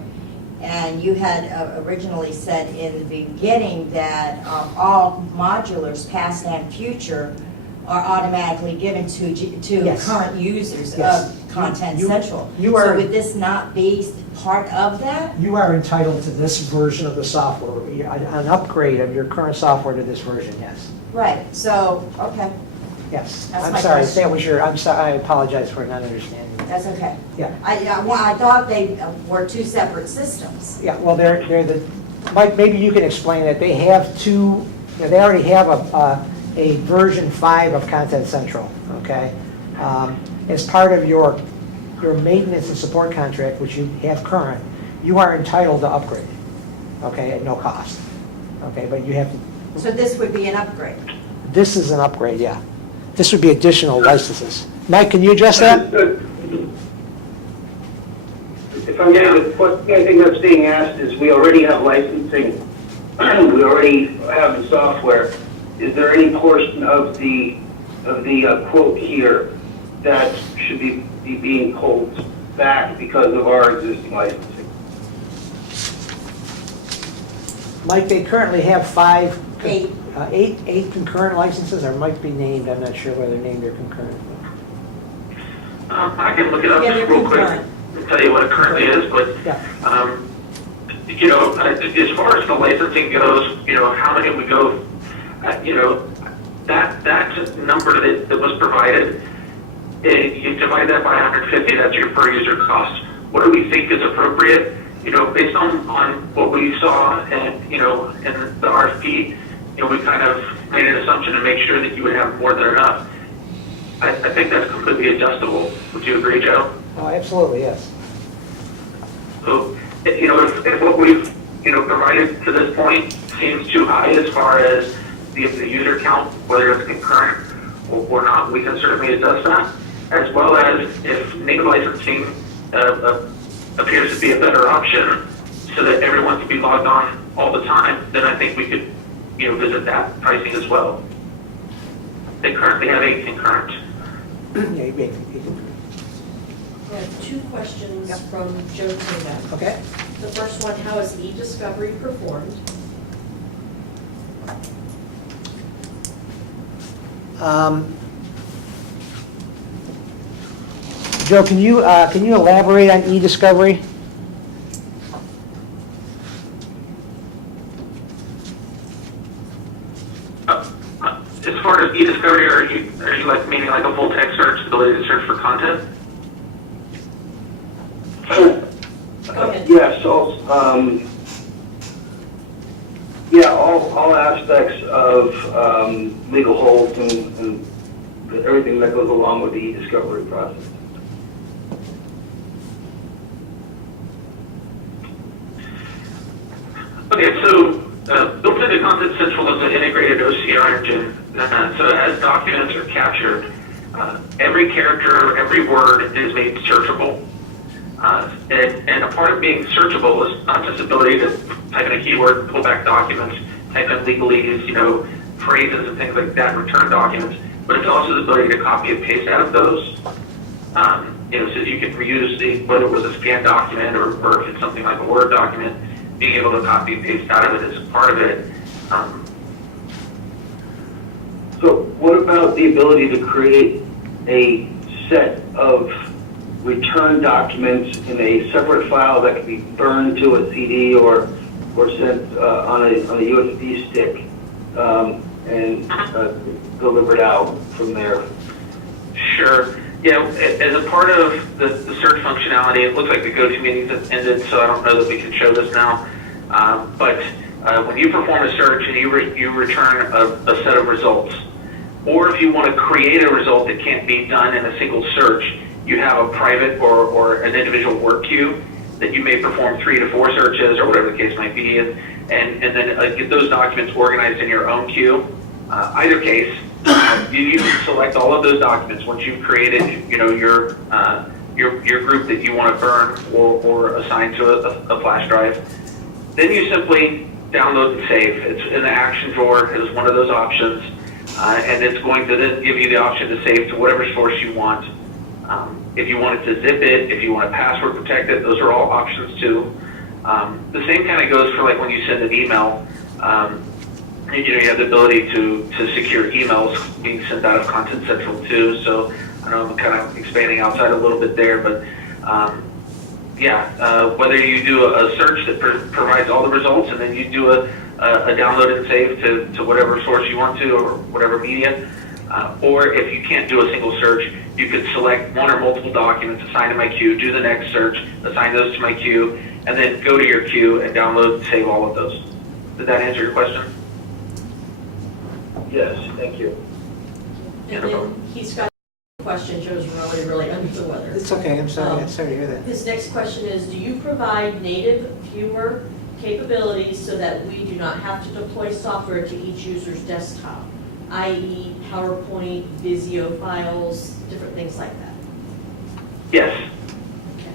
and you had originally said in the beginning that all modulars, past and future, are automatically given to Yes. current users Yes. of Content You- Central. you are- So would this not be part of that? you are entitled to this version of the software, an upgrade of your current software to this version, yes. Right, so, okay, Yes. That's I'm my sorry, question. that was I'm sorry, I apologize for not understanding. that's okay. Yeah. I thought they were two separate systems. Yeah, well, they're the, Mike, maybe you can explain that. They have two, they already have a version 5 of Content Central, okay? As part of your maintenance and support contract, which you have current, you are entitled to upgrade, okay, at no cost. Okay, but you have to, So this would be an upgrade. this is an upgrade, yeah. This would be additional licenses. Mike, can you address that? If I'm getting the question, I think that's being asked is, we already have licensing, we already have the software. Is there any portion of the quote here that should be being pulled back because of our existing licensing? Mike, they currently have 5. Eight. Eight concurrent licenses, or might be named, I'm not sure whether they're named or concurrent. I can look it up Yeah, just they're real quick concurrent. and tell you what it currently is, but, Yeah. as far as the licensing goes, how many we go, that number that was provided, you divide that by 150, that's your per user cost. What do we think is appropriate? Based on what we saw and, in the RFP, we kind of made an assumption to make sure that you would have more than enough. I think that's completely adjustable. Would you agree, Joe? Oh, absolutely, yes. So, if what we've, provided to this point seems too high as far as the user count, whether it's concurrent or not, we can certainly adjust that, as well as if native licensing appears to be a better option so that everyone can be logged on all the time, then I think we could, visit that pricing as well. They currently have 8 concurrent. Yeah, you can. I have 2 questions from Joe Tena. Okay. The first one, how is e-discovery performed? Joe, can you elaborate on e-discovery? As far as e-discovery, are you like meaning like a full text search, the ability to search for content? Go ahead. Yes, all aspects of legal holds and everything that goes along with the e-discovery process. Okay, so built into Content Central is an integrated OCR engine. So as documents are captured, every character, every word is made searchable. And a part of being searchable is not just ability to type in a keyword, pull back documents, type in legalese, phrases and things like that, return documents. But it's also the ability to copy and paste out of those. So you can reuse whether it was a scanned document or if it's something like a Word document, being able to copy and paste out of it is part of it. So what about the ability to create a set of return documents in a separate file that can be burned to a CD or sent on a USB stick and delivered out from there? Sure. Yeah, as a part of the search functionality, it looks like the GoToMeetings have ended, so I don't know that we can show this now. But when you perform a search and you return a set of results, or if you want to create a result that can't be done in a single search, you have a private or an individual work queue that you may perform 3 to 4 searches or whatever the case might be, and then get those documents organized in your own queue. Either case, you can select all of those documents once you've created, your group that you want to burn or assign to a flash drive. Then you simply download and save. It's in the action drawer as one of those options, and it's going to then give you the option to save to whatever source you want. If you want it to zip it, if you want to password protect it, those are all options too. The same kind of goes for like when you send an email. You have the ability to secure emails being sent out of Content Central too. So I know I'm kind of expanding outside a little bit there, but whether you do a search that provides all the results and then you do a download and save to whatever source you want to or whatever media, or if you can't do a single search, you could select one or multiple documents, assign to my queue, do the next search, assign those to my queue, and then go to your queue and download and save all of those. Did that answer your question? Yes, thank you. And then he's got a question, Joe's really under the weather. It's okay, I'm sorry to hear that. His next question is, do you provide native viewer capabilities so that we do not have to deploy software to each user's desktop, i.e. PowerPoint, Visio files, different things like that? Yes. Okay.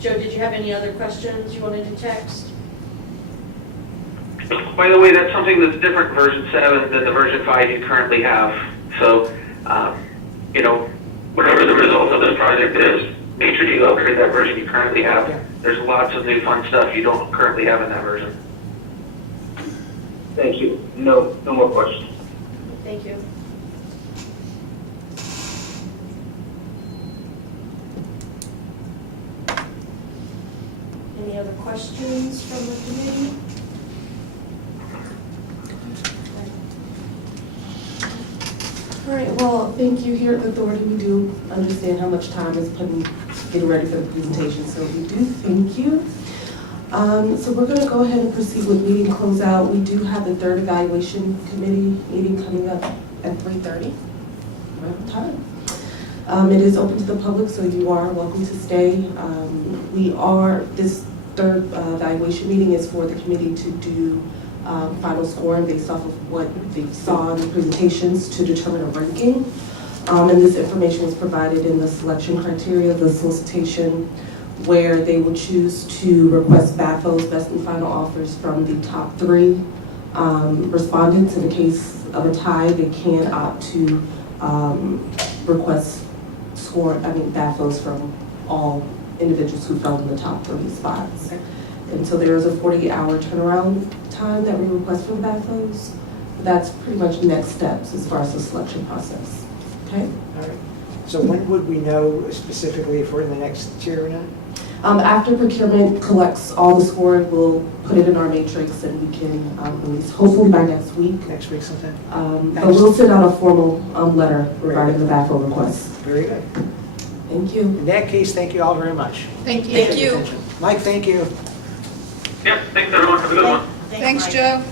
Joe, did you have any other questions you wanted to text? By the way, that's something that's different in version 7 than the version 5 you currently have. So, whatever the result of this project is, make sure you upgrade that version you currently have. Yeah. There's lots of new fun stuff you don't currently have in that version. Thank you. No more questions. Thank you. Any other questions from the committee? All right, well, thank you. Here at the Authority, we do understand how much time is put in getting ready for the presentation, so we do thank you. So we're going to go ahead and proceed with meeting closeout. We do have the third evaluation committee meeting coming up at 3:30. We're out of time. It is open to the public, so you are welcome to stay. This third evaluation meeting is for the committee to do final scoring based off of what they saw in the presentations to determine a ranking. And this information is provided in the selection criteria, the solicitation, where they will choose to request BAFOs, best and final offers, from the top 3 respondents. In the case of a tie, they can opt to request BAFOs from all individuals who fell in the top 3 spots. And so there is a 48-hour turnaround time that we request for BAFOs. That's pretty much next steps as far as the selection process. Okay? All right. So when would we know specifically if we're in the next tier or not? After procurement collects all the scoring, we'll put it in our matrix and we can release hopefully by next week. Next week sometime? But we'll send out a formal letter regarding the BAFO request. Very good. Thank you. In that case, thank you all very much. Thank you. Thank you. Mike, thank you. Yep, thanks everyone. Have a good one. Thanks, Mike. Joe.